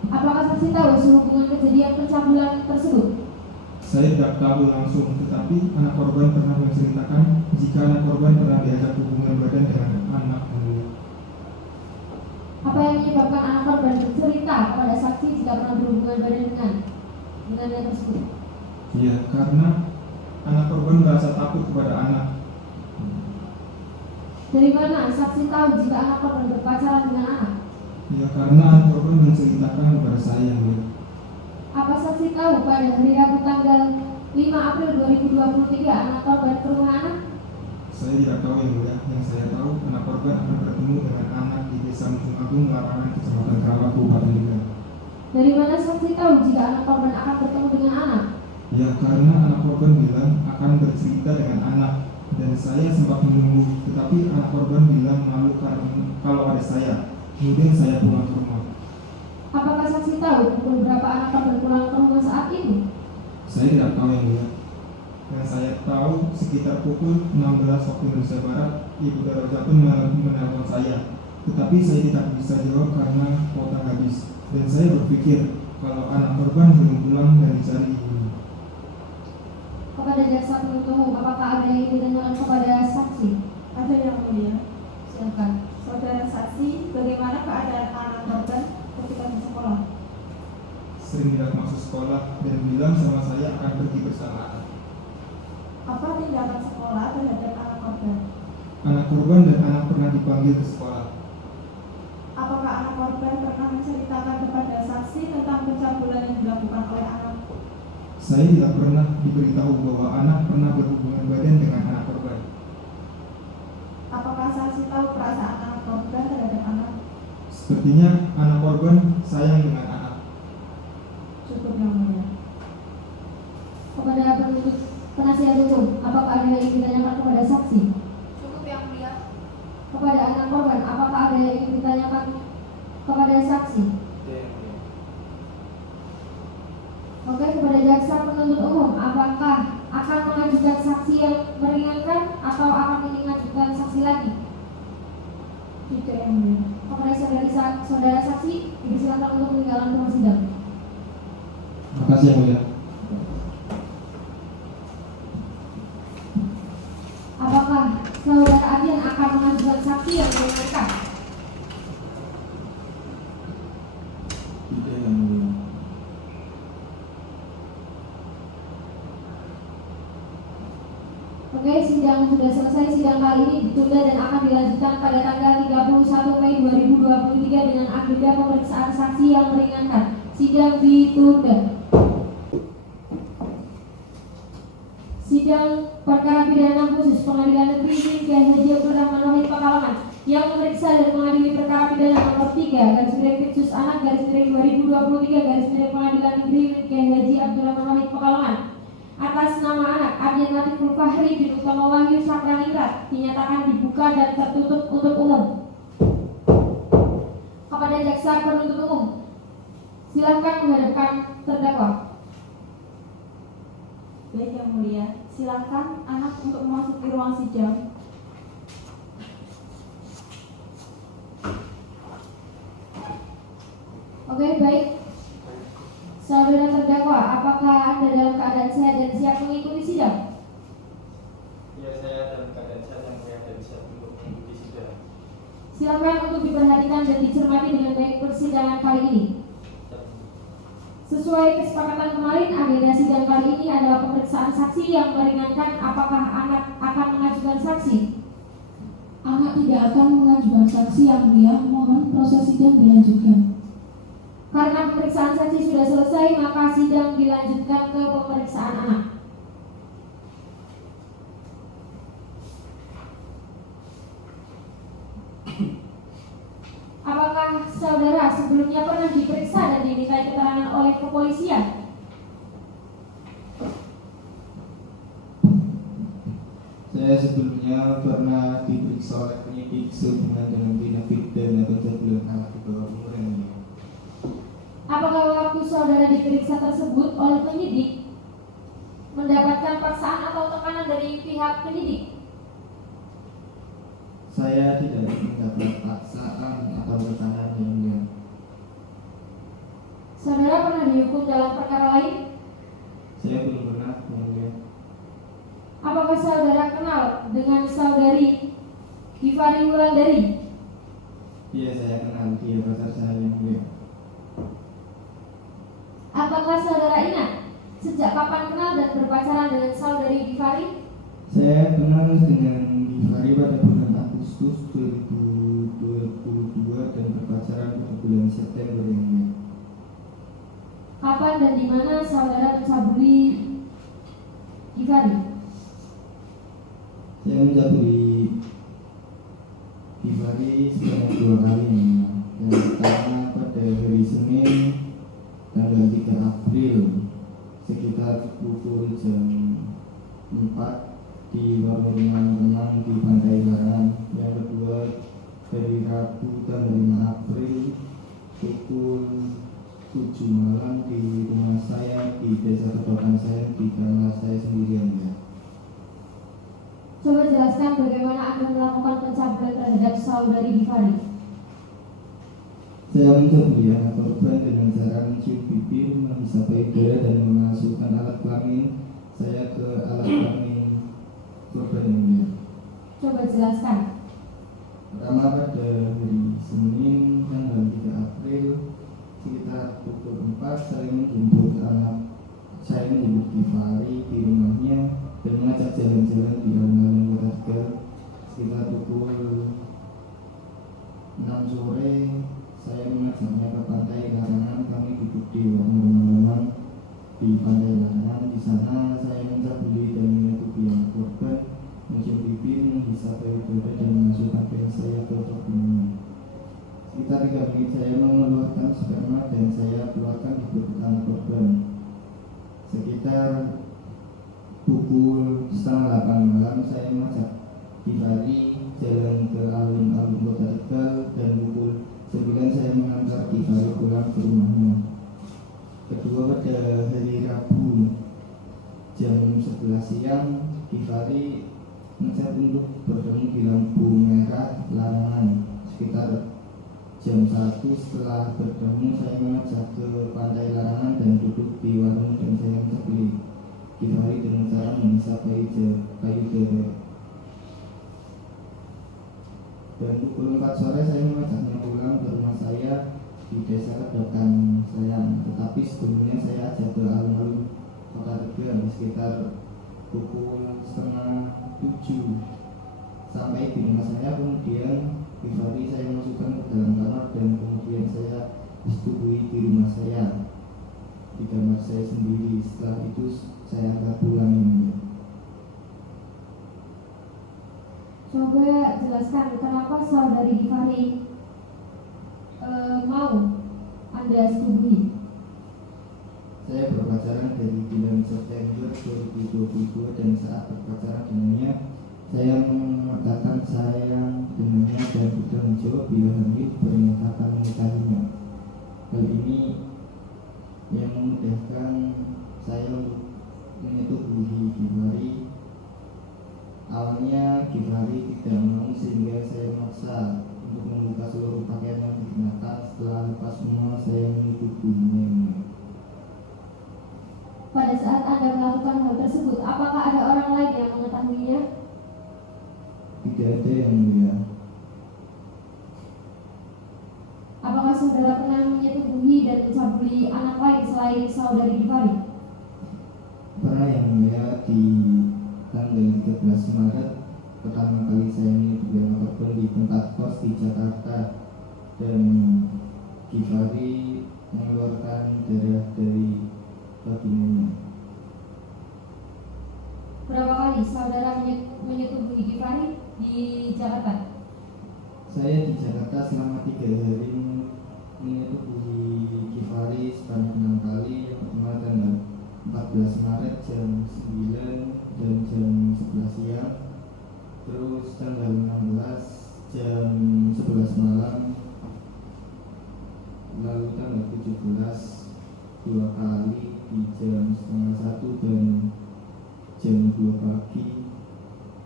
Apakah saksi tahu sehubungan kejadian pencabulan tersebut? Saya tidak tahu langsung, tetapi anak korban pernah menceritakan jika anak korban pernah diajak hubungan badan dengan anak mulia. Apa yang menyebabkan anak korban bercerita kepada saksi jika pernah berhubungan badan dengannya tersebut? Ya, karena anak korban merasa takut kepada anak. Dari mana saksi tahu jika anak korban berpacaran dengan anak? Ya, karena anak korban menceritakan kepada saya. Ya. Apa saksi tahu pada hari Rabu tanggal 5 April 2023 anak korban ke rumah anak? Saya tidak tahu yang mulia. Yang saya tahu anak korban akan bertemu dengan anak di Desa Musim Agung, Larangan, Kecamatan Karawang, Kabupaten Tegal. Dari mana saksi tahu jika anak korban akan bertemu dengan anak? Ya, karena anak korban bilang akan bercerita dengan anak dan saya sempat menunggu, tetapi anak korban bilang malu karena kalau ada saya. Kemudian saya pulang ke rumah. Apakah saksi tahu pukul berapa anak korban pulang ke rumah saat itu? Saya tidak tahu yang mulia. Yang saya tahu sekitar pukul 16 waktu Indonesia Barat, Ibu Daroja pun menelpon saya. Tetapi saya tidak bisa jawab karena kuota habis. Dan saya berpikir kalau anak korban belum pulang dan dicari ibunya. Kepada jaksa penuntut umum, apakah ada yang ditanyakan kepada saksi? Ada yang mulia. Silakan. Saudara saksi, bagaimana keadaan anak korban ketika di sekolah? Sering tidak masuk sekolah dan bilang sama saya akan pergi bersama anak. Apa tindakan sekolah terhadap anak korban? Anak korban dan anak pernah dipanggil ke sekolah. Apakah anak korban pernah menceritakan kepada saksi tentang pencabulan yang dilakukan oleh anak? Saya tidak pernah diberitahu bahwa anak pernah berhubungan badan dengan anak korban. Apakah saksi tahu perasaan anak korban terhadap anak? Sepertinya anak korban sayang dengan anak. Cukup yang mulia. Kepada penuntut penasihat hukum, apakah ada yang ditanyakan kepada saksi? Cukup yang mulia. Kepada anak korban, apakah ada yang ditanyakan kepada saksi? Oke, kepada jaksa penuntut umum, apakah akan mengajukan saksi yang meringankan atau akan mengajukan saksi lagi? Tidak yang mulia. Kepada saudara saksi, dipersilakan untuk meninggalkan ruang sidang. Terima kasih yang mulia. Apakah saudara Adian akan mengajukan saksi yang meringankan? Tidak yang mulia. Oke, sidang sudah selesai. Sidang kali ini ditunda dan akan dilanjutkan pada tanggal 31 Mei 2023 dengan agenda pemeriksaan saksi yang meringankan. Sidang ditunda. Sidang perkara pidana khusus Pengadilan Negeri Kiai Haji Abdul Rahman Wahid Pekalongan yang memeriksa dan mengadili perkara pidana nomor 3/Khusus Anak /2023 Pengadilan Negeri Kiai Haji Abdul Rahman Wahid Pekalongan atas nama anak Abdul Latiful Fahri bin Utomo Wahyu Cakradiningrat dinyatakan dibuka dan tertutup untuk umum. Kepada jaksa penuntut umum, silakan menghadapkan terdakwa. Baik yang mulia, silakan anak untuk memasuki ruang sidang. Oke, baik. Saudara terdakwa, apakah Anda dalam keadaan sehat dan siap mengikuti sidang? Ya, saya dalam keadaan sehat yang sehat dan siap untuk mengikuti sidang. Silakan untuk diperhatikan dan dicermati dengan baik persidangan kali ini. Sesuai kesepakatan kemarin, agenda sidang kali ini adalah pemeriksaan saksi yang meringankan. Apakah anak akan mengajukan saksi? Anak tidak akan mengajukan saksi yang mulia, mohon proses sidang dilanjutkan. Karena pemeriksaan saksi sudah selesai, maka sidang dilanjutkan ke pemeriksaan anak. Apakah saudara sebelumnya pernah diperiksa dan dimintai keterangan oleh kepolisian? Saya sebelumnya pernah diperiksa oleh penyidik sehubungan dengan tindak pidana pencabulan anak di bawah umur yang mulia. Apakah waktu saudara diperiksa tersebut oleh penyidik mendapatkan paksaan atau tekanan dari pihak penyidik? Saya tidak mendapat paksaan atau tekanan yang mulia. Saudara pernah dihukum dalam perkara lain? Saya belum pernah yang mulia. Apakah saudara kenal dengan saudari Givari Wulandari? Iya, saya kenal, dia pacar saya yang mulia. Apakah saudara ingat sejak kapan kenal dan berpacaran dengan saudari Givari? Saya kenal dengan Givari pada bulan Agustus 2022 dan berpacaran pada bulan September yang mulia. Kapan dan di mana saudara mencabuli Givari? Saya mencabuli Givari sebanyak 2 kali. Yang pertama pada hari Senin tanggal 3 April sekitar pukul jam 4 di warung teman-teman di Pantai Larangan. Yang kedua hari Rabu tanggal 5 April pukul 7 malam di rumah saya di desa Kedokan saya di kamar saya sendirian ya. Coba jelaskan bagaimana Anda melakukan pencabulan terhadap saudari Givari. Saya mencabuli anak korban dengan cara mencium bibir, menghisap udara dan memasukkan alat kelamin saya ke alat kelamin korban yang mulia. Coba jelaskan. Pertama pada hari Senin tanggal 3 April sekitar pukul 4 saya menjemput Givari di rumahnya dan mengajak jalan-jalan di alun-alun Kota Tegal. Sekitar pukul 6 sore saya mengajaknya ke Pantai Larangan. Kami duduk di warung teman-teman di Pantai Larangan. Di sana saya mencabuli dan menutupi anak korban, mencium bibir, menghisap udara dan memasukkan penis saya ke vagina. Sekitar 3 menit saya mengeluarkan sperma dan saya keluarkan di perut anak korban. Sekitar pukul 7:30 malam saya mengajak Givari jalan ke alun-alun Kota Tegal dan pukul 9 saya mengantar Givari pulang ke rumahnya. Kedua pada hari Rabu jam 11 siang Givari mengejar untuk bertemu di lampu merah Larangan. Sekitar jam 1 setelah bertemu saya mengajak ke Pantai Larangan dan duduk di warung dan saya mencabuli Givari dengan cara menghisap payudara. Dan pukul 4 sore saya mengajaknya pulang ke rumah saya di desa Kedokan saya. Tetapi sebelumnya saya ajak ke alun-alun Kota Tegal sekitar pukul 6:30. Sampai di rumah saya, kemudian Givari saya masukkan ke dalam kamar dan kemudian saya disetujui di rumah saya di kamar saya sendiri. Setelah itu saya akan pulang. Coba jelaskan kenapa saudari Givari mau Anda setubuhi. Saya berpacaran dari bulan September 2022 dan saat berpacaran dengannya saya mengatakan sayang dengannya dan bertanggung jawab bila hamil akan menikahinya. Hal ini yang memudahkan saya untuk menyetubuhi Givari. Awalnya Givari tidak mau sehingga saya maksa untuk membuka seluruh pakaian yang dikenakan. Setelah lepas semua saya menyetubuhinya. Pada saat Anda melakukan hal tersebut, apakah ada orang lain yang mengetahuinya? Tidak ada yang mulia. Apakah saudara pernah menyetubuhi dan mencabuli anak lain selain saudari Givari? Pernah yang mulia. Di tanggal 13 Maret pertama kali saya menyetubuhi anak korban di tempat kos di Jakarta dan Givari mengeluarkan darah dari vaginanya. Berapa kali saudara menyetubuhi Givari di Jakarta? Saya di Jakarta selama 3 hari menyetujui Gifari sebanyak 6 kali. Yang pertama tanggal 14 Maret jam 9 dan jam 11 siang. Terus tanggal 16 jam 11 malam. Lalu tanggal 17 2 kali di jam setengah 1 dan jam 2 pagi.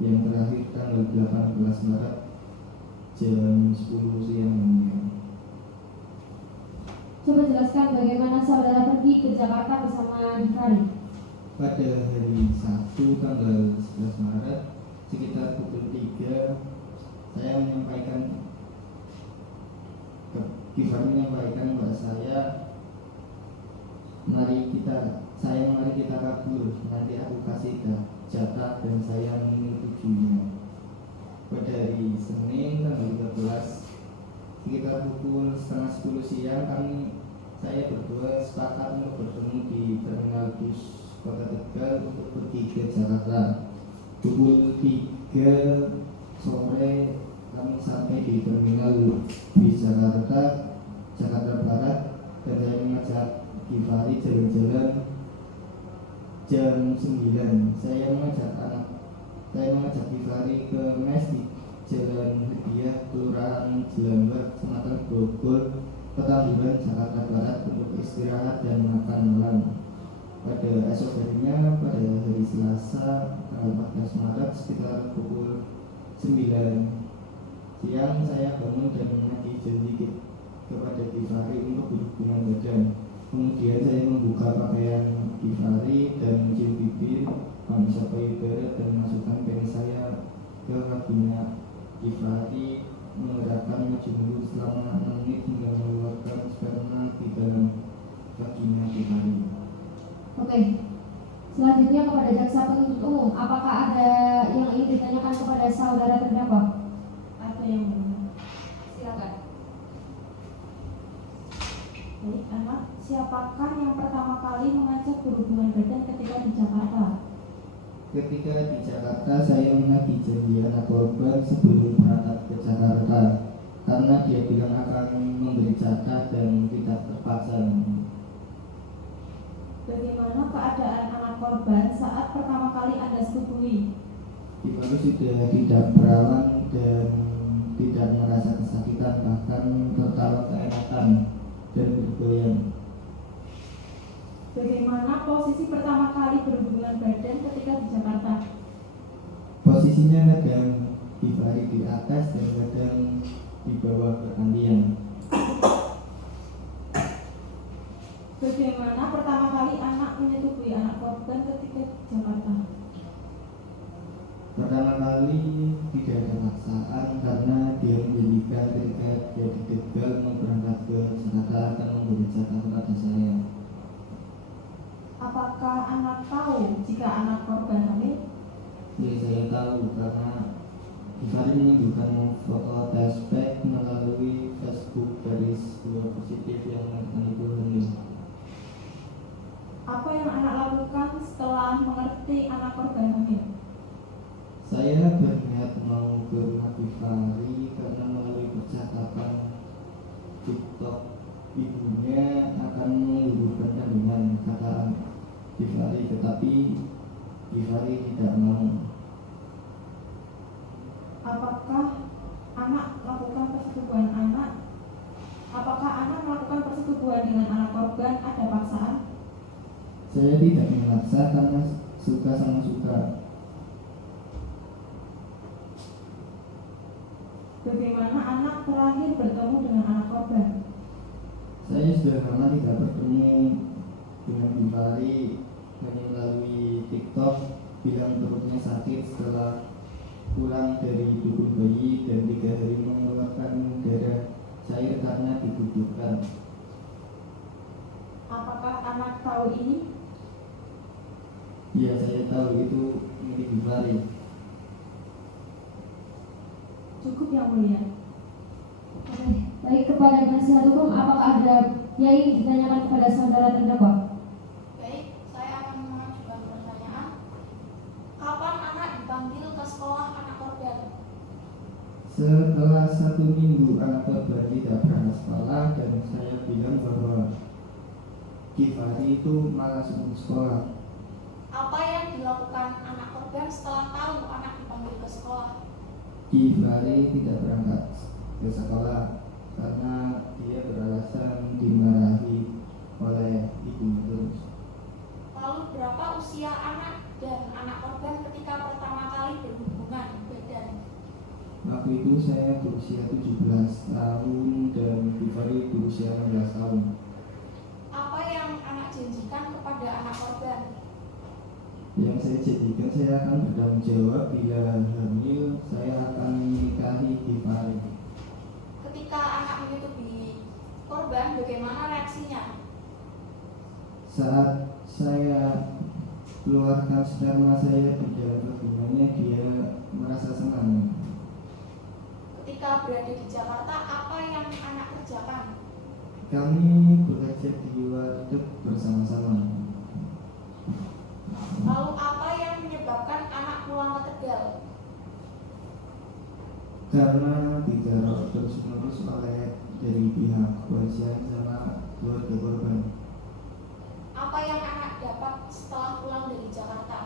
Yang terakhir tanggal 18 Maret jam 10 siang. Coba jelaskan bagaimana saudara pergi ke Jakarta bersama Gifari. Pada hari Sabtu tanggal 11 Maret sekitar pukul 3 saya menyampaikan Gifari menyampaikan kepada saya, mari kita kabur, nanti aku kasih jatah dan saya menyetujuinya. Pada hari Senin tanggal 13 sekitar pukul setengah 10 siang saya berdua sepakat untuk bertemu di terminal bus Kota Tegal untuk pergi ke Jakarta. Pukul 3 sore kami sampai di terminal bus Jakarta Barat, dan saya mengajak Gifari jalan-jalan. Jam 9 saya mengajak Gifari ke mes di Jalan Hadiah, Kelurahan Jelambar, Kecamatan Grogol, Petamburan, Jakarta Barat untuk istirahat dan makan malam. Pada esok harinya, pada hari Selasa tanggal 14 Maret sekitar pukul 9 siang saya bangun dan menagih janji kepada Gifari untuk berhubungan badan. Kemudian saya membuka pakaian Gifari dan mencium bibir, mengisap payudara dan memasukkan penis saya ke vagina Gifari, menggerakkan maju mundur selama 6 menit hingga mengeluarkan sperma di dalam vagina Gifari. Oke. Selanjutnya kepada jaksa penuntut umum, apakah ada yang ingin ditanyakan kepada saudara terdakwa? Ada yang mulia. Silakan. Baik, anak, siapakah yang pertama kali mengajak berhubungan badan ketika di Jakarta? Ketika di Jakarta saya menagih janji anak korban sebelum berangkat ke Jakarta karena dia bilang akan memberi jatah dan tidak terpaksa. Bagaimana keadaan anak korban saat pertama kali Anda setujui? Gifari sudah tidak perawan dan tidak merasa kesakitan, bahkan tertawa keenakan dan bergoyang. Bagaimana posisi pertama kali berhubungan badan ketika di Jakarta? Posisinya badan Gifari di atas dan badan di bawah pergantian. Bagaimana pertama kali anak menyetujui anak korban ketika di Jakarta? Pertama kali tidak ada paksaan karena dia menjanjikan ketika dia di Tegal mau berangkat ke Jakarta akan memberi jatah kepada saya. Apakah anak tahu jika anak korban hamil? Ya, saya tahu karena Gifari menunjukkan foto tespek melalui Facebook dari sebuah positif yang mengatakan ibu hamil. Apa yang anak lakukan setelah mengerti anak korban hamil? Saya berniat mau ke rumah Gifari karena melalui percakapan TikTok ibunya akan menggugurkan kandungan, kata Gifari, tetapi Gifari tidak mau. Apakah anak melakukan persetubuhan anak? Apakah anak melakukan persetubuhan dengan anak korban ada paksaan? Saya tidak memaksa karena suka sama suka. Bagaimana anak terakhir bertemu dengan anak korban? Saya sudah lama tidak bertemu dengan Gifari, hanya melalui TikTok, bilang perutnya sakit setelah pulang dari dukun bayi dan 3 hari mengeluarkan darah cair karena digugurkan. Apakah anak tahu ini? Ya, saya tahu itu milik Gifari. Cukup yang mulia. Oke. Baik, kepada penasihat hukum, apakah ada yang ingin ditanyakan kepada saudara terdakwa? Baik, saya akan mengajukan pertanyaan. Kapan anak dipanggil ke sekolah anak korban? Setelah 1 minggu anak korban tidak berangkat sekolah dan saya bilang bahwa Kifari itu malas untuk sekolah. Apa yang dilakukan anak korban setelah tahu anak dipanggil ke sekolah? Kifari tidak berangkat ke sekolah karena dia beralasan dimarahi oleh ibu terus. Lalu berapa usia anak dan anak korban ketika pertama kali berhubungan badan? Waktu itu saya berusia 17 tahun dan Kifari berusia 16 tahun. Apa yang anak janjikan kepada anak korban? Yang saya janjikan, saya akan bertanggung jawab bila hamil, saya akan menikahi Kifari. Ketika anak menyetujui korban, bagaimana reaksinya? Saat saya keluarkan sperma saya di dalam kandungannya, dia merasa senang. Ketika berada di Jakarta, apa yang anak kerjakan? Kami bekerja di warteg bersama-sama. Lalu apa yang menyebabkan anak pulang ke Tegal? Karena diteror terus-menerus oleh dari pihak kepolisian sama keluarga korban. Apa yang anak dapat setelah pulang dari Jakarta?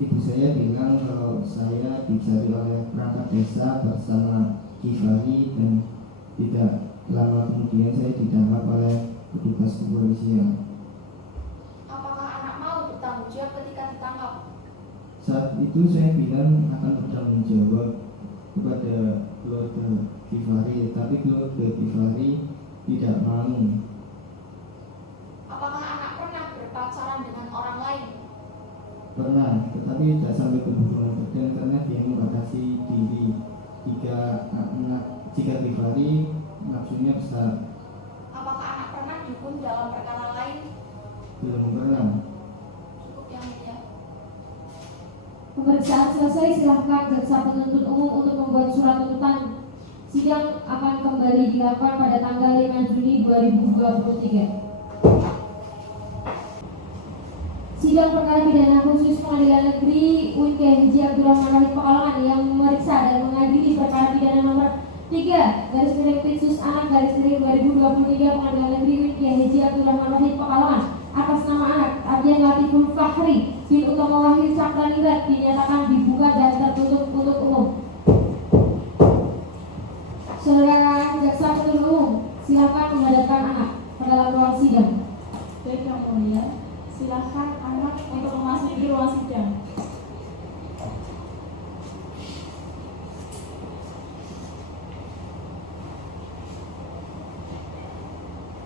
Ibu saya bilang kalau saya dicari oleh perangkat desa bersama Kifari dan tidak lama kemudian saya ditangkap oleh petugas kepolisian. Apakah anak mau bertanggung jawab ketika ditangkap? Saat itu saya bilang akan bertanggung jawab kepada keluarga Kifari, tapi keluarga Kifari tidak mau. Apakah anak pernah berpacaran dengan orang lain? Pernah, tetapi tidak sampai berhubungan badan karena dia membatasi diri. Jika Kifari nafsunya besar. Apakah anak pernah dihukum dalam perkara lain? Belum pernah. Cukup yang mulia. Pemeriksaan selesai, silahkan jaksa penuntut umum untuk membuat surat tuntutan. Sidang akan kembali dilakukan pada tanggal 5 Juni 2023. Sidang perkara pidana khusus Pengadilan Negeri UIN KHJ Abdurrahman Wahid Pekalongan yang memeriksa dan mengadili perkara pidana nomor 3/Pitsus Anak/2023 Pengadilan Negeri UIN KHJ Abdurrahman Wahid Pekalongan atas nama anak Ardian Latiful Fakhri bin Utama Wahid Cakraningrat dinyatakan dibuka dan tertutup untuk umum. Saudara jaksa penuntut umum, silakan menghadapkan anak ke dalam ruang sidang. Baik yang mulia, silakan anak untuk memasuki ruang sidang.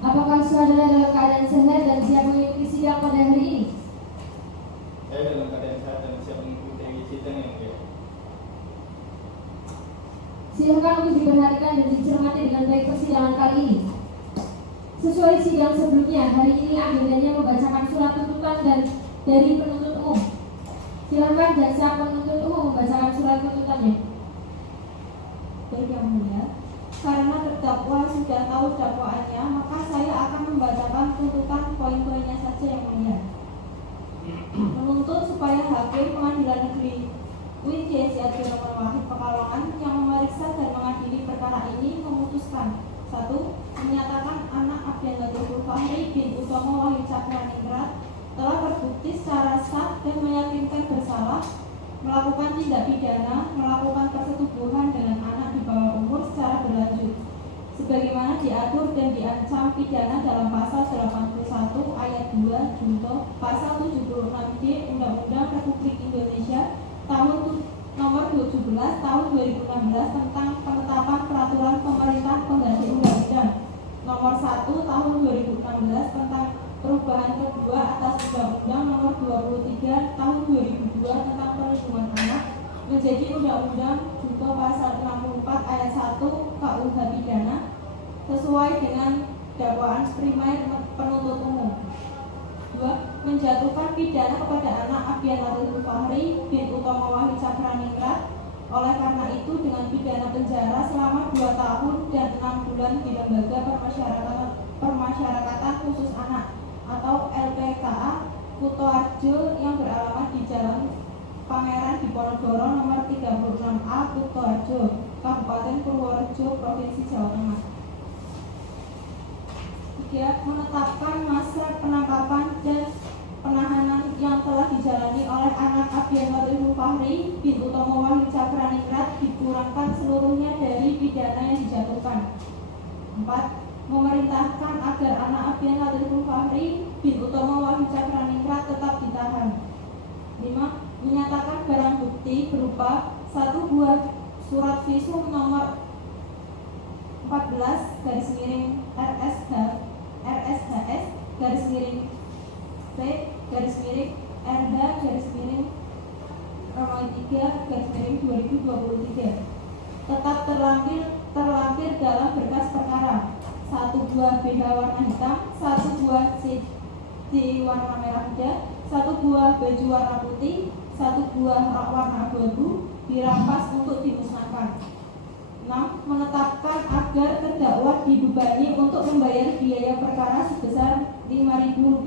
Apakah saudara dalam keadaan sehat dan siap mengikuti sidang pada hari ini? Saya dalam keadaan sehat dan siap mengikuti sidang yang mulia. Silakan untuk diperhatikan dan dicermati dengan baik persidangan kali ini. Sesuai sidang sebelumnya, hari ini agendanya membacakan surat tuntutan dan dari penuntut umum. Silakan jaksa penuntut umum membacakan surat tuntutannya. Baik yang mulia, karena terdakwa sudah tahu dakwaannya, maka saya akan membacakan tuntutan poin-poinnya saja yang mulia. Menuntut supaya Hakim Pengadilan Negeri UIN KHJ Abdurrahman Wahid Pekalongan yang memeriksa dan mengadili perkara ini memutuskan: 1. Menyatakan anak Ardian Latiful Fakhri bin Utama Wahid Cakraningrat telah terbukti secara sah dan meyakinkan bersalah melakukan tindak pidana melakukan persetubuhan dengan anak di bawah umur secara berlanjut sebagaimana diatur dan diancam pidana dalam pasal 81 ayat 2 junto pasal 76D Undang-Undang Republik Indonesia tahun nomor 17 tahun 2016 tentang penetapan peraturan pemerintah pengganti undang-undang nomor 1 tahun 2016 tentang perubahan kedua atas undang-undang nomor 23 tahun 2002 tentang perlindungan anak menjadi undang-undang junto pasal 64 ayat 1 KUH pidana sesuai dengan dakwaan primer penuntut umum. 2. Menjatuhkan pidana kepada anak Ardian Latiful Fakhri bin Utama Wahid Cakraningrat oleh karena itu dengan pidana penjara selama 2 tahun dan 6 bulan di Lembaga Permasyarakatan Khusus Anak atau LPKA Kutoarjo yang beralamat di Jalan Pangeran Diponegoro nomor 36A Provinsi Jawa Tengah. 3. Menetapkan masa penangkapan dan penahanan yang telah dijalani oleh anak Abian Latiful Fahri bin Utomo Wahyu Cakraningrat dikurangkan seluruhnya dari pidana yang dijatuhkan. 4. Memerintahkan agar anak Abian Latiful Fahri bin Utomo Wahyu Cakraningrat tetap ditahan. 5. Menyatakan barang bukti berupa 1 buah surat visum nomor 14 RSHS garis miring P garis miring RH garis miring Romawi 3 garis miring 2023 tetap terlampir dalam berkas perkara 1 buah BH warna hitam, 1 buah CD warna merah muda, 1 buah baju warna putih, 1 buah rok warna abu-abu dirampas untuk dimusnahkan. 6. Menetapkan agar terdakwa dibebani untuk membayar biaya perkara sebesar Rp5.000.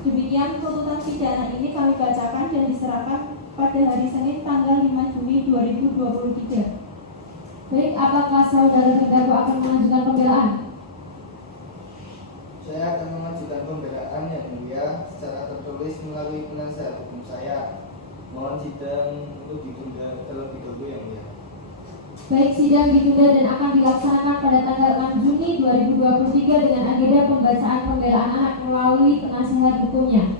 Demikian tuntutan pidana ini kami bacakan dan diserahkan pada hari Senin tanggal 5 Juni 2023. Baik, apakah saudara terdakwa akan mengajukan pembelaan? Saya akan mengajukan pembelaan yang mulia secara tertulis melalui penasihat hukum saya. Mohon sidang untuk ditunda terlebih dahulu yang mulia. Baik, sidang ditunda dan akan dilaksanakan pada tanggal 6 Juni 2023 dengan agenda pembacaan pembelaan anak melalui penasihat hukumnya.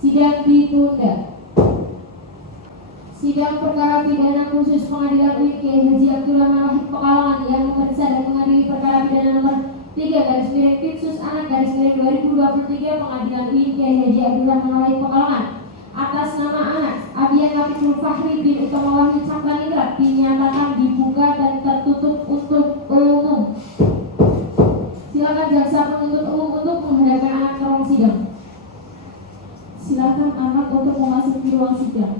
Sidang ditunda. Sidang perkara pidana khusus Pengadilan UIN Kiai Haji Abdullah Wahid Pekalongan yang memeriksa dan mengadili perkara pidana nomor 3 garis miring Pinsus anak garis miring 2023 Pengadilan UIN Kiai Haji Abdullah Wahid Pekalongan atas nama anak Abian Latiful Fahri bin Utomo Wahyu Cakraningrat dinyatakan dibuka dan tertutup untuk umum. Silakan jaksa penuntut umum untuk menghadapkan anak ke ruang sidang. Silakan anak untuk memasuki ruang sidang.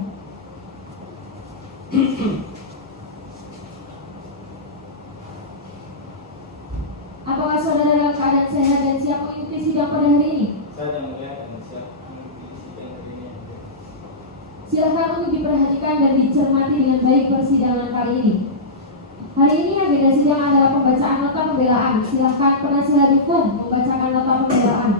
Apakah saudara dalam keadaan sehat dan siap mengikuti sidang pada hari ini? Saya yang mulia dan siap mengikuti sidang hari ini. Silakan untuk diperhatikan dan dicermati dengan baik persidangan kali ini. Hari ini agenda sidang adalah pembacaan nota pembelaan. Silakan penasihat hukum membacakan nota pembelaan.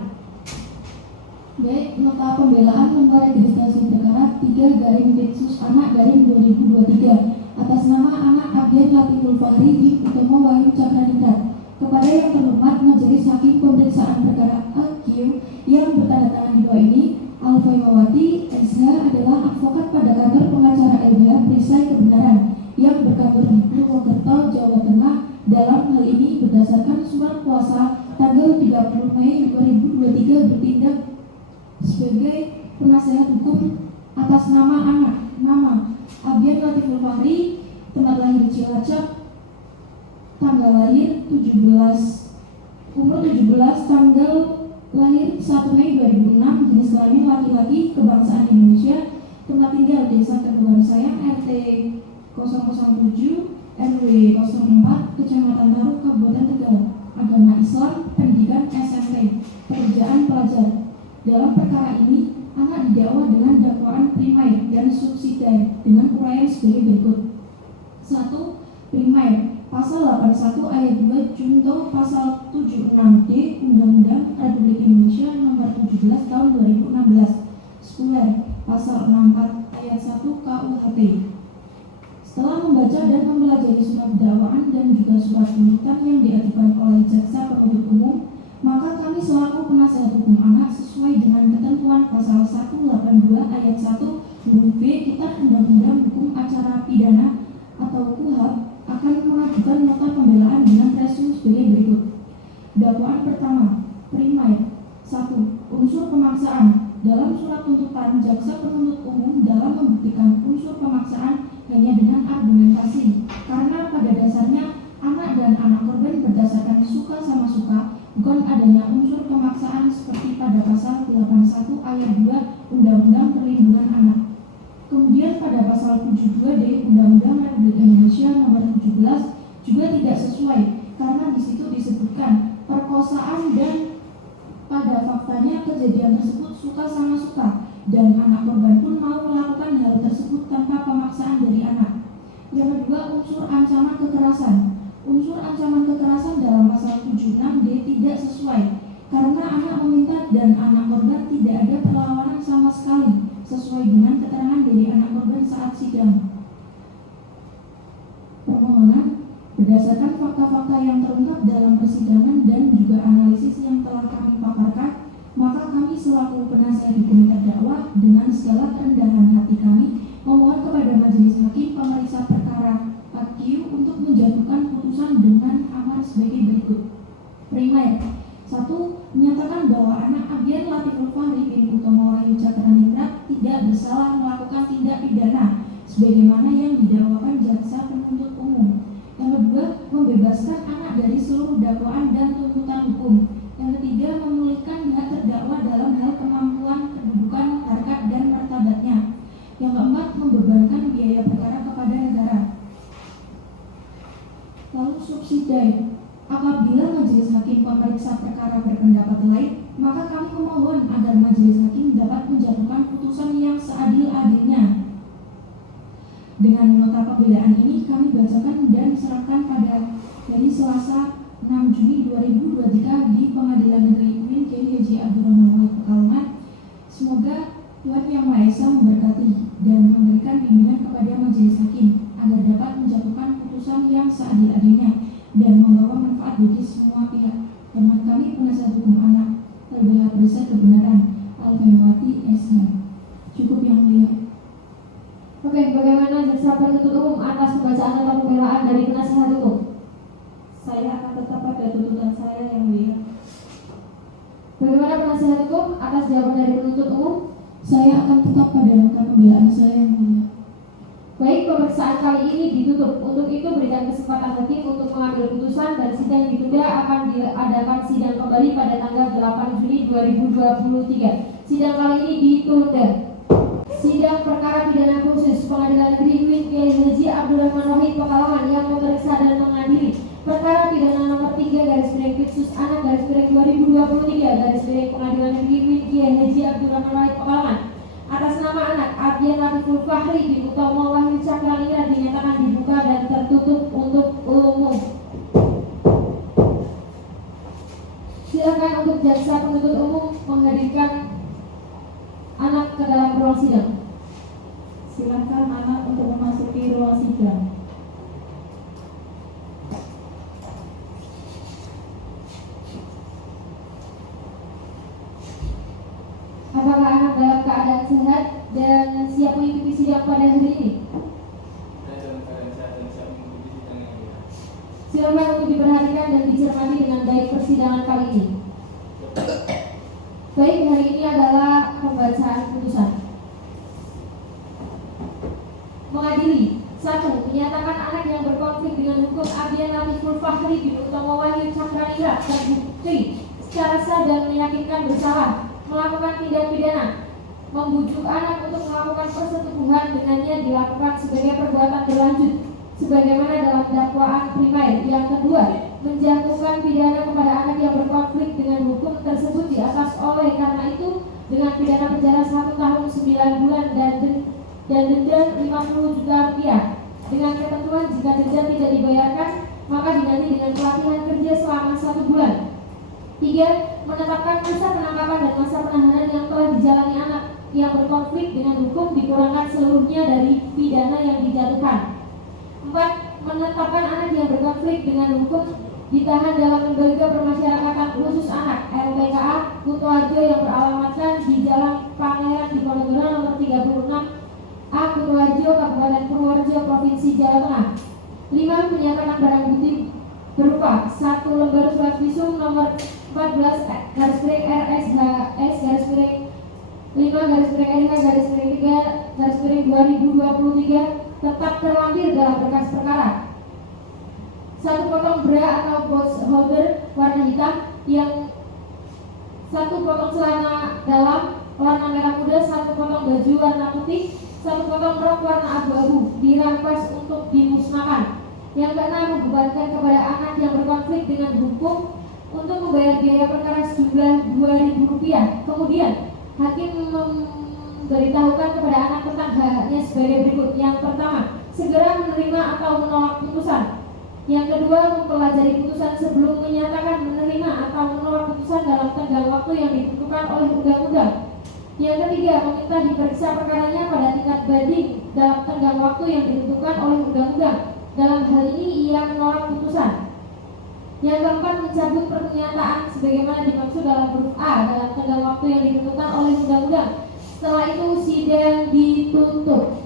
Baik, nota pembelaan nomor registrasi perkara 3 garing Pinsus anak garing 2023 atas nama anak Abian Latiful Fahri bin Utomo Wahyu Cakraningrat kepada yang terhormat Majelis Hakim Pemeriksaan Perkara AQ yang bertanda tangan di bawah ini, Alfaimawati SH adalah advokat pada kantor pengacara LBH Perisai Kebenaran yang berkantor di Purwokerto, Jawa Tengah dalam hal ini berdasarkan surat kuasa tanggal 30 Mei 2023 bertindak sebagai penasihat hukum atas nama anak Abian Latiful Fahri, tempat lahir Cilacap, tanggal lahir umur 17, tanggal lahir 1 Mei 2006, jenis kelamin laki-laki, kebangsaan Indonesia, tempat tinggal Desa Teguhan Sayang, RT 007, RW 04, Kecamatan Taru, Kabupaten Tegal, agama Islam, pendidikan SMP, pekerjaan pelajar. Dalam perkara ini, anak didakwa dengan dakwaan primair dan subsidiar dengan uraian sebagai berikut. 1. Primair, Pasal 81 ayat 2 Junto Pasal 76D Undang-Undang Republik Indonesia Nomor 17 Tahun 2016. Sekuler, Pasal 64 ayat 1 KUHP. Setelah membaca dan mempelajari surat dakwaan dan juga surat tuntutan yang diajukan oleh jaksa penuntut umum, maka kami selaku penasihat hukum anak sesuai dengan ketentuan pasal 182 ayat 1 huruf B Kitab Undang-Undang Hukum Acara Pidana atau KUHP akan mengajukan nota pembelaan dengan resume sebagai berikut. Dakwaan pertama, primair. 1. Unsur pemaksaan. Dalam surat tuntutan, jaksa penuntut umum dalam membuktikan unsur pemaksaan hanya dengan argumentasi, karena pada dasarnya anak dan anak korban berdasarkan suka sama suka, bukan adanya unsur pemaksaan seperti pada pasal 81 ayat 2 Undang-Undang Perlindungan Anak. Kemudian pada pasal 72D Undang-Undang Republik Indonesia Nomor 17 juga tidak sesuai karena di situ disebutkan perkosaan dan pada faktanya kejadian tersebut suka sama suka dan anak korban pun mau melakukan hal tersebut tanpa pemaksaan dari anak. Yang kedua, unsur ancaman kekerasan. Unsur ancaman kekerasan dalam pasal 76D tidak sesuai karena anak meminta dan anak korban tidak ada perlawanan sama sekali sesuai dengan keterangan dari anak korban saat sidang. Permohonan, berdasarkan fakta-fakta yang terungkap dalam persidangan dan juga analisis yang telah kami paparkan, maka kami selaku penasihat hukum terdakwa dengan segala kerendahan hati kami memohon kepada majelis hakim pemeriksa perkara AQ untuk menjatuhkan putusan dengan amar sebagai berikut. Primer, 1. Menyatakan bahwa anak Abian Latiful Fahri bin Utomo Wahyu Cakraningrat tidak bersalah melakukan tindak pidana sebagaimana yang didakwakan jaksa penuntut umum. Yang kedua, membebaskan anak dari seluruh dakwaan dan tuntutan hukum. Yang ketiga, memulihkan hak terdakwa dalam hal kemampuan, kedudukan, harkat, dan martabatnya. Yang keempat, membebankan biaya perkara kepada negara. Lalu subsidiary, apabila majelis hakim pemeriksa perkara berpendapat lain, maka kami memohon agar majelis hakim dapat menjatuhkan putusan yang seadil-adilnya. Dengan nota pembelaan ini kami bacakan dan serahkan pada hari Selasa 6 Juni 2023 di Pengadilan Negeri UIN Kiai Haji Abdurrahman Wahid Pekalongan. Semoga Tuhan Yang Maha Esa memberkati dan memberikan bimbingan kepada majelis hakim agar dapat menjatuhkan putusan yang seadil-adilnya dan membawa manfaat bagi semua pihak. Hormat kami penasihat hukum anak LBH Perisai Kebenaran Al-Faimawati SH. Cukup yang mulia. Oke, bagaimana jaksa penuntut umum atas pembacaan nota pembelaan dari penasihat hukum? Saya akan tetap pada tuntutan saya yang mulia. Bagaimana penasihat hukum atas jawaban dari penuntut umum? Saya akan tetap pada nota pembelaan saya yang mulia. Baik, pemeriksaan kali ini ditutup. Untuk itu berikan kesempatan hakim untuk mengambil putusan dan sidang ditunda akan diadakan sidang kembali pada tanggal 8 Juni 2023. Sidang kali ini ditunda. Sidang perkara pidana khusus Pengadilan Negeri UIN Kiai Haji Abdurrahman Wahid Pekalongan yang memeriksa dan mengadili perkara pidana nomor 3/Khusus/2023 Pengadilan Negeri UIN Kiai Haji Abdurrahman Wahid Pekalongan atas nama anak Abian Latiful Fahri bin Utomo Wahyu Cakraningrat dinyatakan dibuka dan tertutup untuk umum. Silakan untuk jaksa penuntut umum menghadirkan anak ke dalam ruang sidang. Silakan anak untuk memasuki ruang sidang. Apakah anak dalam keadaan sehat dan siap mengikuti sidang pada hari ini? Saya dalam keadaan sehat dan siap mengikuti sidang yang mulia. Silakan untuk diperhatikan dan dicermati dengan baik persidangan kali ini. Baik, hari ini adalah pembacaan putusan. Mengadili 1. Menyatakan anak yang berkonflik dengan hukum Abian Latiful Fahri bin Utomo Wahyu Cakraningrat terbukti secara sah dan meyakinkan bersalah melakukan tindak pidana membujuk anak untuk melakukan persetubuhan dengannya dilakukan sebagai perbuatan berlanjut sebagaimana dalam dakwaan primer. Yang kedua, menjatuhkan pidana kepada anak yang berkonflik dengan hukum tersebut di atas oleh karena itu dengan pidana penjara 1 tahun 9 bulan dan denda 50 juta rupiah dengan ketentuan jika denda tidak dibayarkan maka diganti dengan pelatihan kerja selama 1 bulan. 3. Menetapkan masa penangkapan dan masa penahanan yang telah dijalani anak yang berkonflik dengan hukum dikurangkan seluruhnya dari pidana yang dijatuhkan. 4. Menetapkan anak yang berkonflik dengan hukum ditahan dalam lembaga permasyarakatan khusus anak LPKA Kutoarjo yang beralamatkan di Jalan Pangeran Diponegoro nomor 36A Kutoarjo, Kabupaten Purworejo, Provinsi Jawa Tengah. 5. Menyatakan barang bukti berupa 1 lembar surat visum nomor 14/RS/5/NH/3/2023 tetap terlampir dalam berkas perkara. 1 potong bra atau pouch holder warna hitam yang 1 potong celana dalam warna merah muda, 1 potong baju warna putih, 1 potong rok warna abu-abu dirampas untuk dimusnahkan. Yang keenam, membebankan kepada anak yang berkonflik dengan hukum untuk membayar biaya perkara sejumlah Rp2.000. Kemudian, hakim memberitahukan kepada anak tentang hak-haknya sebagai berikut. Yang pertama, segera menerima atau menolak putusan. Yang kedua, mempelajari putusan sebelum menyatakan menerima atau menolak putusan dalam tenggang waktu yang ditentukan oleh undang-undang. Yang ketiga, meminta diperiksa perkaranya pada tingkat banding dalam tenggang waktu yang ditentukan oleh undang-undang. Dalam hal ini ia menolak putusan. Yang keempat, mencabut pernyataan sebagaimana dimaksud dalam huruf A dalam tenggang waktu yang ditentukan oleh undang-undang. Setelah itu sidang ditutup.